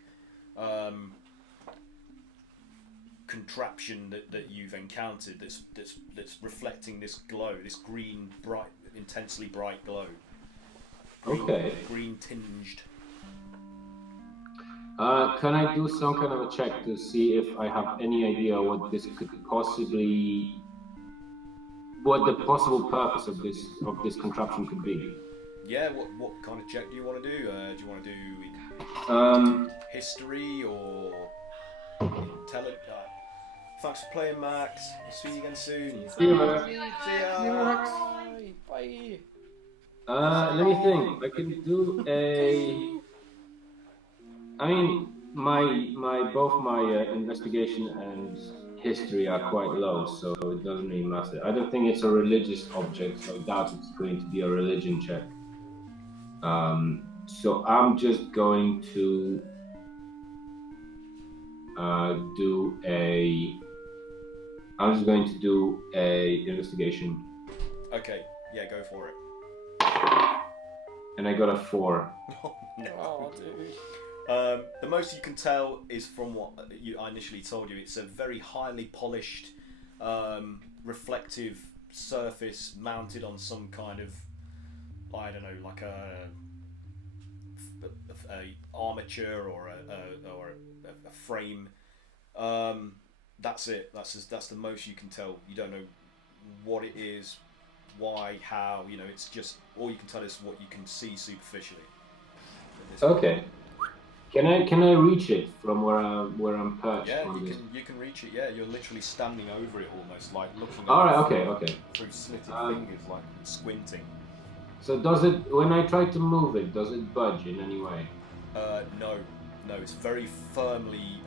contraption that you've encountered that's reflecting this glow, this green, bright, intensely bright glow. Green tinged. Can I do some kind of a check to see if I have any idea what this could possibly, what the possible purpose of this contraption could be? Yeah, what kind of check do you want to do? Do you want to do history or Thanks for playing, Max. I'll see you again soon. See you, Max. See ya. Bye. Let me think. I can do a. I mean, both my investigation and history are quite low, so it doesn't really matter. I don't think it's a religious object, so I doubt it's going to be a religion check. So I'm just going to do a. I'm just going to do a investigation, Okay, yeah, go for it. and I got a 4. No. Oh, dude. The most you can tell is from what I initially told you. It's a very highly polished, reflective surface mounted on some kind of, I don't know, like a armature or a frame. That's it. That's the most you can tell. You don't know what it is, why, how. You know, it's just all you can tell is what you can see superficially. Okay. Can I reach it from where I'm perched? Yeah, on you this? can reach it. Yeah, you're literally standing over it, almost like looking. All right. at it Okay. Through slitted fingers, like squinting. So does it? When I try to move it, does it budge in any way? No, it's very firmly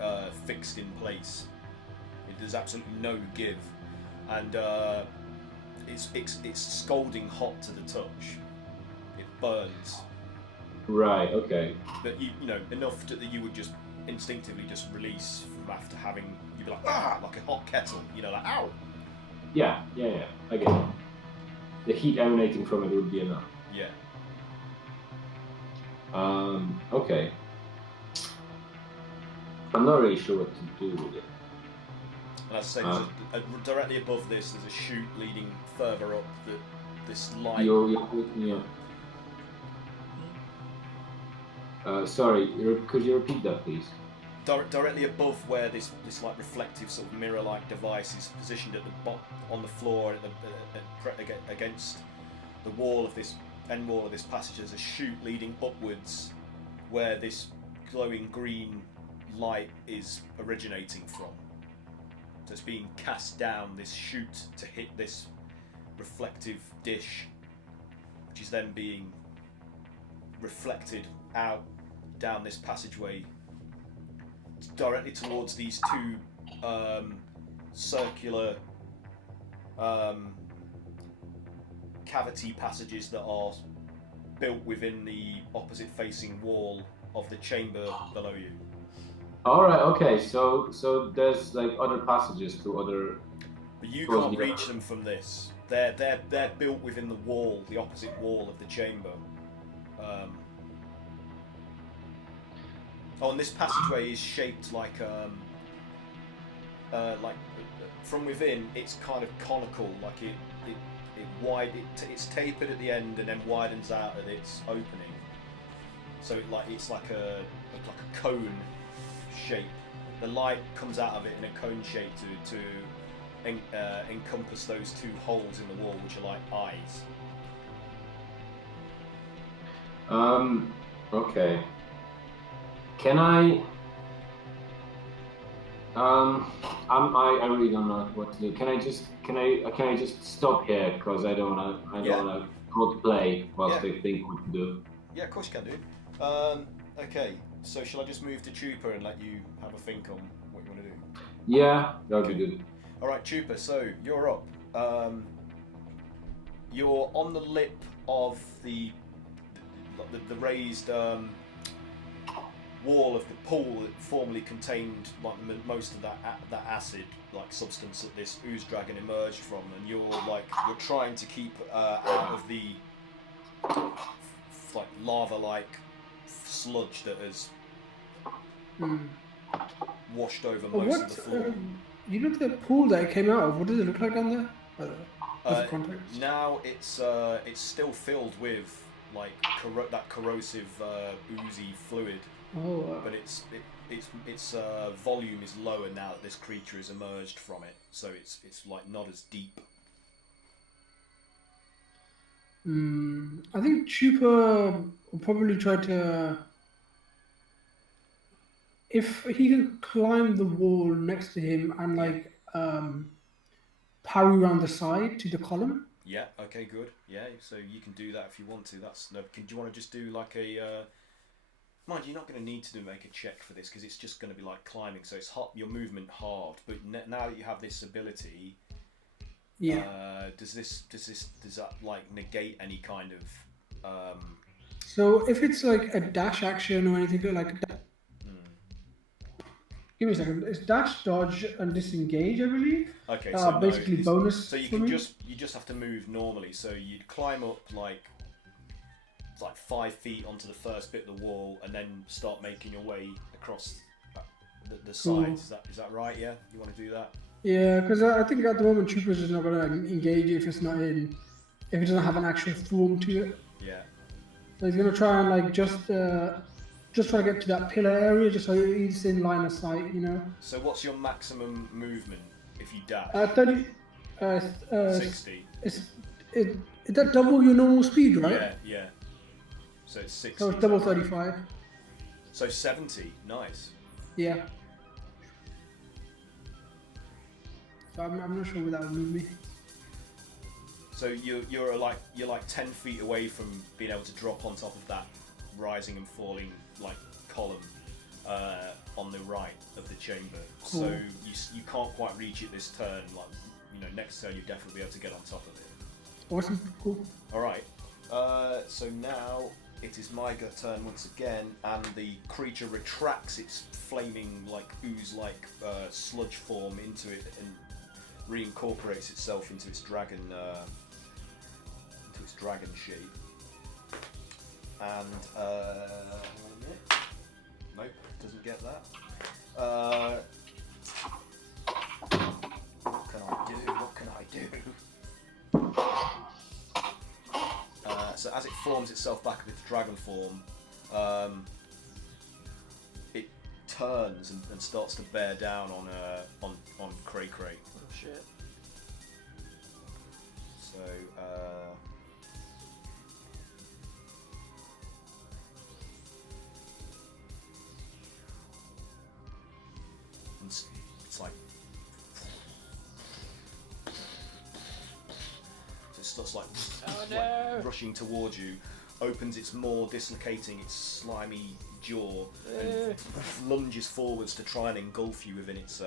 fixed in place. There's absolutely no give, and it's scalding hot to the touch. It burns. Right. Okay. But you know enough that you would just instinctively just release from after having you'd be like like a hot kettle, you know, like ow. Yeah. I get it. The heat emanating from it would be enough. Yeah. Okay. I'm not really sure what to do with it. And as I say, there's directly above this, there's a chute leading further up. This light. Yeah. Sorry, could you repeat that, please? Directly above where this like reflective sort of mirror-like device is positioned at the on the floor against the wall of this end wall of this passage, there's a chute leading upwards where this glowing green light is originating from. So it's being cast down this chute to hit this reflective dish, which is then being reflected out down this passageway directly towards these two circular cavity passages that are built within the opposite facing wall of the chamber below you. All right. Okay. So there's like other passages to other. But you can't reach them from this. They're built within the wall, the opposite wall of the chamber. And this passageway is shaped like from within. It's kind of conical, like it's tapered at the end and then widens out at its opening. So it's like a cone shape. The light comes out of it in a cone shape to encompass those two holes in the wall, which are like eyes. Okay. Can I? I really don't know what to do. Can I just stop here because I don't wanna play whilst I think what to do. Yeah, of course you can do. Okay, so shall I just move to Trooper and let you have a think on what you want to do? Yeah, that would be good. All right, Trooper. So you're up. You're on the lip of the raised wall of the pool that formerly contained like most of that acid like substance that this Ooze Dragon emerged from, and you're trying to keep out of the like lava-like sludge that has washed over most of the floor. You know the pool that it came out of? What does it look like down there? As context. Now it's still filled with like that corrosive oozy fluid. Oh. But its volume is lower now that this creature has emerged from it, so it's like not as deep. I think Chupa will probably try to. If he can climb the wall next to him and like parry around the side to the column. Yeah. Okay. Good. Yeah. So you can do that if you want to. That's no. Do you want to just do like a? Mind you, you're not going to need to make a check for this because it's just going to be like climbing. So it's hot. Your movement halved. But now that you have this ability, Yeah. does that like negate any kind of? So if it's like a dash action or anything like that, give me a second. It's dash, dodge, and disengage, I believe. Okay, so no, basically bonus. So you for can me. you just have to move normally. So you'd climb up like 5 feet onto the first bit of the wall, and then start making your way across the sides. Is that right? Yeah, you want to do that? Yeah, because I think at the moment Troopers is not going to engage if it doesn't have an actual form to it. Yeah. So he's going to try and like just try to get to that pillar area, just so he's in line of sight, you know. So what's your maximum movement if you dash? 30. 60. Is that double your normal speed, right? Yeah, yeah. So it's 60. So it's double 35. So 70. Nice. Yeah. So I'm not sure where that would move me. So you're like 10 feet away from being able to drop on top of that rising and falling like column on the right of the chamber. Cool. So you can't quite reach it this turn. Like next turn you definitely be able to get on top of it. Awesome. Cool. All right. So now it is my turn once again, and the creature retracts its flaming like ooze-like sludge form into it and reincorporates itself into its dragon shape. And hold on a minute. Nope, doesn't get that. What can I do? So as it forms itself back with its dragon form, it turns and starts to bear down on Cray Cray. Oh shit. So it's like so it starts like, like rushing towards you, opens its maw, dislocating its slimy jaw, and lunges forwards to try and engulf you within its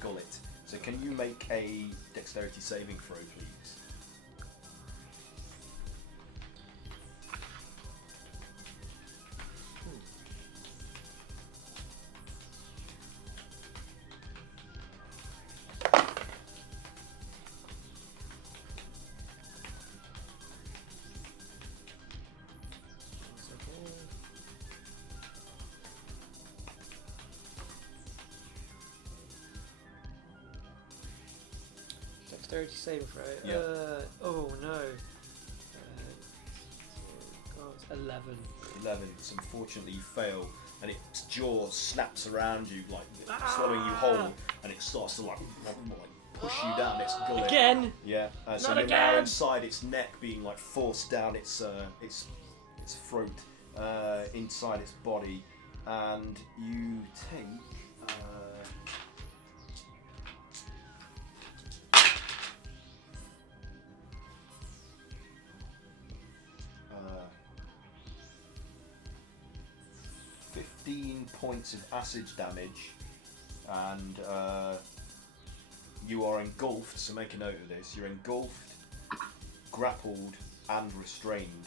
gullet. So can you make a dexterity saving throw, please? Dexterity saving throw. Yeah. Oh no. God, it's 11. 11. So unfortunately you fail, and its jaw snaps around you, like swallowing you whole, and it starts to like push you down its gullet. Again. Yeah. So Not you're now again! inside its neck, being like forced down its throat, inside its body, and you take. 15 points of acid damage, and you are engulfed, so make a note of this. You're engulfed, grappled, and restrained.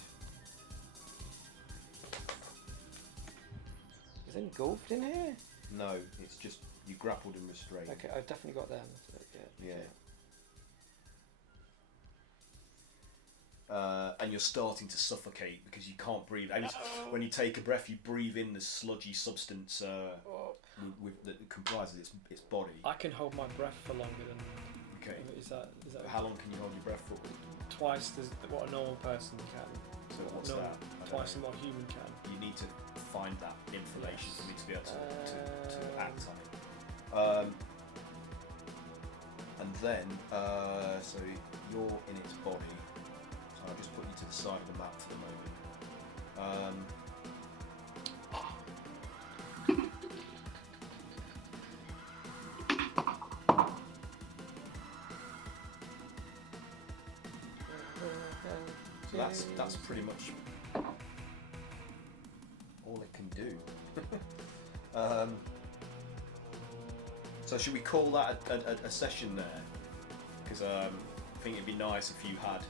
Is engulfed in here? No, it's just you grappled and restrained. Okay, I've definitely got them. So, yeah. And you're starting to suffocate because you can't breathe. And when you take a breath, you breathe in the sludgy substance that comprises its body. I can hold my breath for longer than. Okay. Is that How long can you hold your breath for? Twice what a normal person can. So what's that? Twice what a human can. You need to find that information for me to be able to act on it. And then, so you're in its body. So I'll just put you to the side of the map for the moment. that's pretty much all it can do. So should we call that a session there? Because I think it'd be nice if you had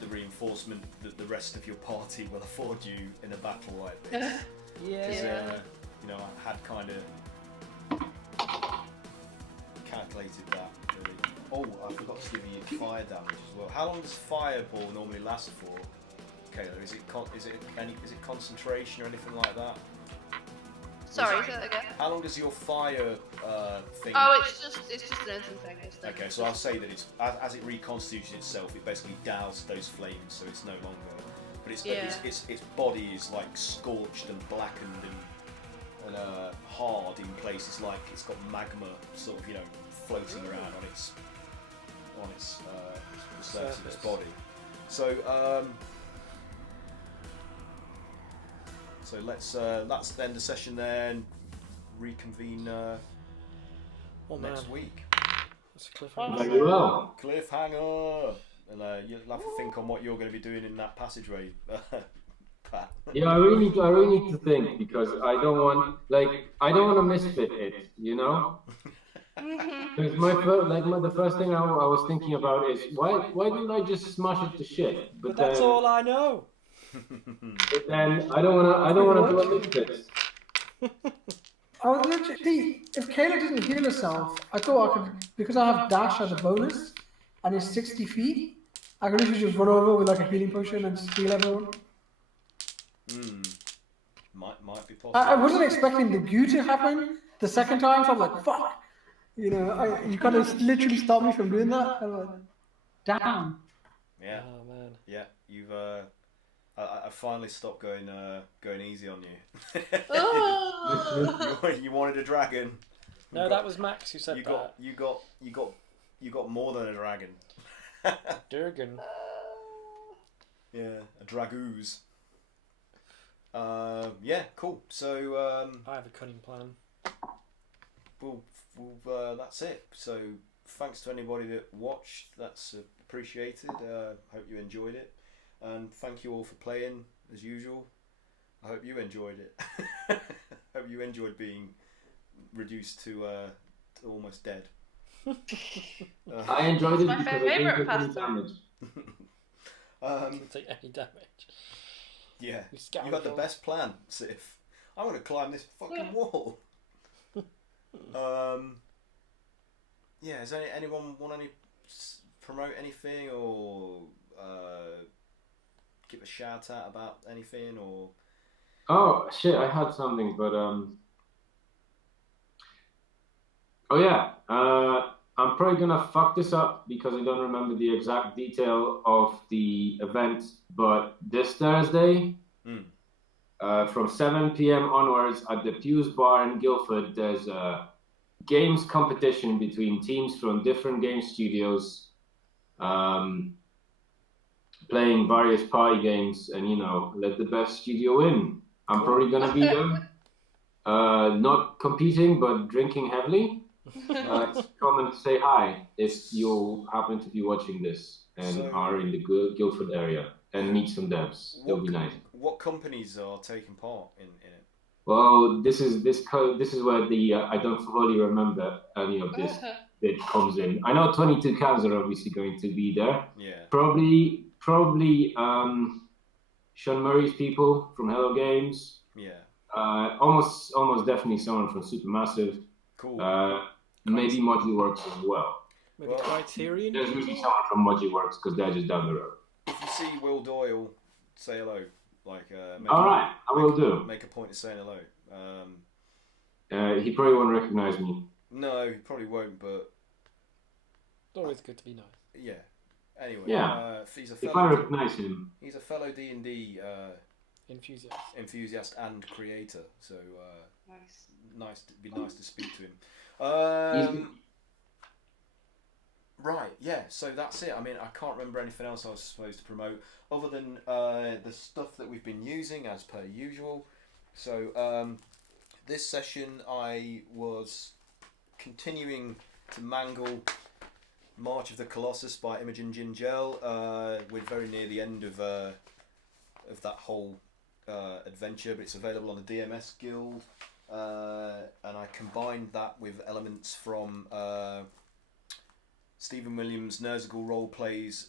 the reinforcement that the rest of your party will afford you in a battle like this. Because you know, I had kind of calculated that. Really. Oh, I forgot to give you fire damage as well. How long does fireball normally last for, Kayla? Is it concentration or anything like that? Sorry, say that again. How long does your fire thing? Oh, it's just an instant thing. Okay, so I'll say that it's as it reconstitutes itself, it basically douse those flames, so it's no longer. But its body is like scorched and blackened and hard in places, like it's got magma sort of floating around on its the surface of its body. So let's end the session there and reconvene next week. That's a cliffhanger. Very well. Cliffhanger! And you'll have to think on what you're going to be doing in that passageway, Pat. Yeah, I really need to think, because I don't want to misfit it, you know. Because the first thing I was thinking about is why didn't I just smash it to shit? But that's all I know. But then I don't wanna do a misfit. I was literally, if Kayla didn't heal herself, I thought I could, because I have dash as a bonus, and it's 60 feet, I could literally just run over with like a healing potion and just heal everyone. Might be possible. I wasn't expecting the goo to happen the second time, so I'm like, fuck! You kind of literally stopped me from doing that. I'm like, damn. Yeah. Oh man. Yeah, you've I finally stopped going easy on you. You wanted a dragon. No, that was Max who said that. You got more than a dragon. Durgan. Yeah, a dragooze. Yeah, cool. So I have a cunning plan. that's it. So thanks to anybody that watched. That's appreciated. Hope you enjoyed it, and thank you all for playing as usual. I hope you enjoyed it. Hope you enjoyed being reduced to almost dead. I enjoyed it my because I didn't favourite take any pastime. damage. Doesn't take any damage. Yeah, You scoundrel. you had the best plan, Sif. I want to climb this fucking wall. Yeah, does anyone want to promote anything or give a shout out about anything or? Oh shit! I had something, but oh yeah. I'm probably gonna fuck this up because I don't remember the exact detail of the event. But this Thursday, from 7 p.m. onwards at the Pew's Bar in Guildford, there's a games competition between teams from different game studios, playing various party games, and let the best studio win. I'm probably gonna be there, not competing but drinking heavily. Come and say hi if you happen to be watching this and are in the Guildford area, and meet some devs. It'll be nice. What companies are taking part in it? Well, this is where the I don't fully remember any of this bit comes in. I know 22 Cavs are obviously going to be there. Yeah. Probably Sean Murray's people from Hello Games. Yeah. Almost definitely someone from Supermassive. Cool. Maybe Moji Works as well. Maybe Criterion. There's usually someone from Moji Works because they're just down the road. If you see Will Doyle, say hello. All right, I will do. Make a point of saying hello. He probably won't recognize me. No, he probably won't. But It's always good to be nice. yeah. Anyway, Yeah. He's a If I fellow. recognize him, He's a fellow D&D Enthusiast. and creator. So Nice. be nice to speak to him. Right, yeah, so that's it. I mean, I can't remember anything else I was supposed to promote other than the stuff that we've been using as per usual. So this session I was continuing to mangle March of the Colossus by Imogen Gingell. We're very near the end of that whole adventure, but it's available on the DMS Guild. And I combined that with elements from Stephen Williams' Ner'zhul roleplays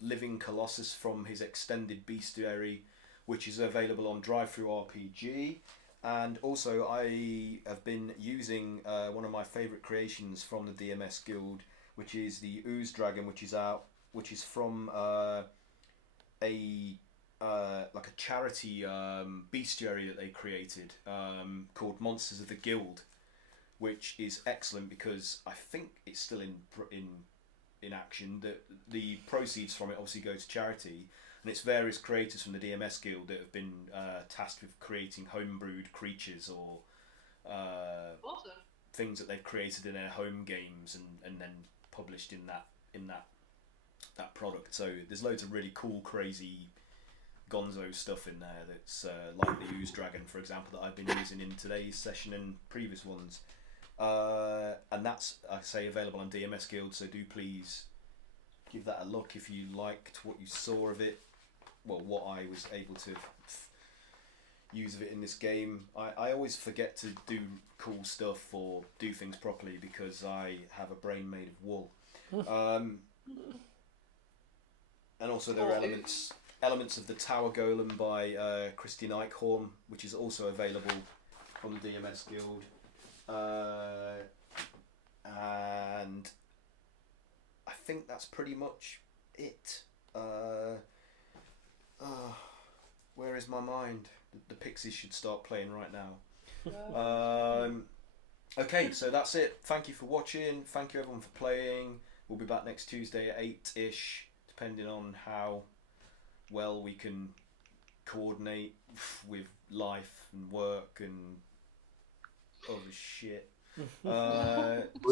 Living Colossus from his extended bestiary, which is available on Drive-Thru RPG. And also I have been using one of my favourite creations from the DMS Guild, which is the Ooze Dragon, which is from a charity bestiary that they created called Monsters of the Guild, which is excellent because I think it's still in action. The proceeds from it obviously go to charity, and it's various creators from the DMS Guild that have been tasked with creating homebrewed creatures or Awesome. things that they've created in their home games and then published in that product. So there's loads of really cool, crazy gonzo stuff in there that's like the Ooze Dragon, for example, that I've been using in today's session and previous ones. And that's, like I say, available on DMS Guild, so do please give that a look if you liked what you saw of it. Well, what I was able to use of it in this game. I always forget to do cool stuff or do things properly because I have a brain made of wool. And also there are elements of the Tower Golem by Christian Eichhorn, which is also available from the DMS Guild. And I think that's pretty much it. Where is my mind? The Pixies should start playing right now. Okay, so that's it. Thank you for watching. Thank you everyone for playing. We'll be back next Tuesday at 8-ish, depending on how well we can coordinate with life and work and other shit. We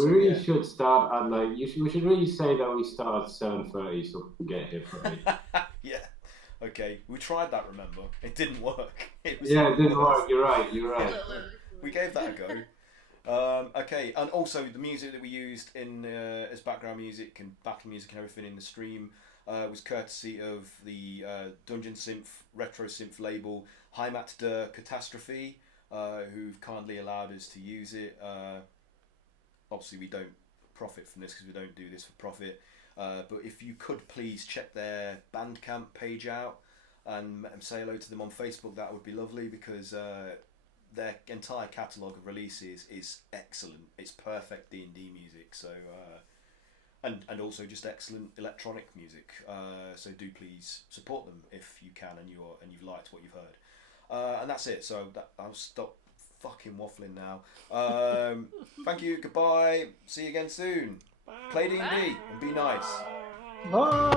really should start at we should really say that we start at 7:30 so we can get here for 8. Yeah. Okay. We tried that, remember? It didn't work. It didn't work. You're right. We gave that a go. Okay, and also the music that we used in as background music and backing music and everything in the stream was courtesy of the Dungeon Synth Retro Synth label Heimat der Catastrophe, who've kindly allowed us to use it. Obviously we don't profit from this because we don't do this for profit, but if you could please check their Bandcamp page out and say hello to them on Facebook, that would be lovely, because their entire catalogue of releases is excellent. It's perfect D&D music, so and also just excellent electronic music. So do please support them if you can and you've liked what you've heard. And that's it. So I'll stop fucking waffling now. Thank you. Goodbye. See you again soon. Play D&D and be nice. Bye.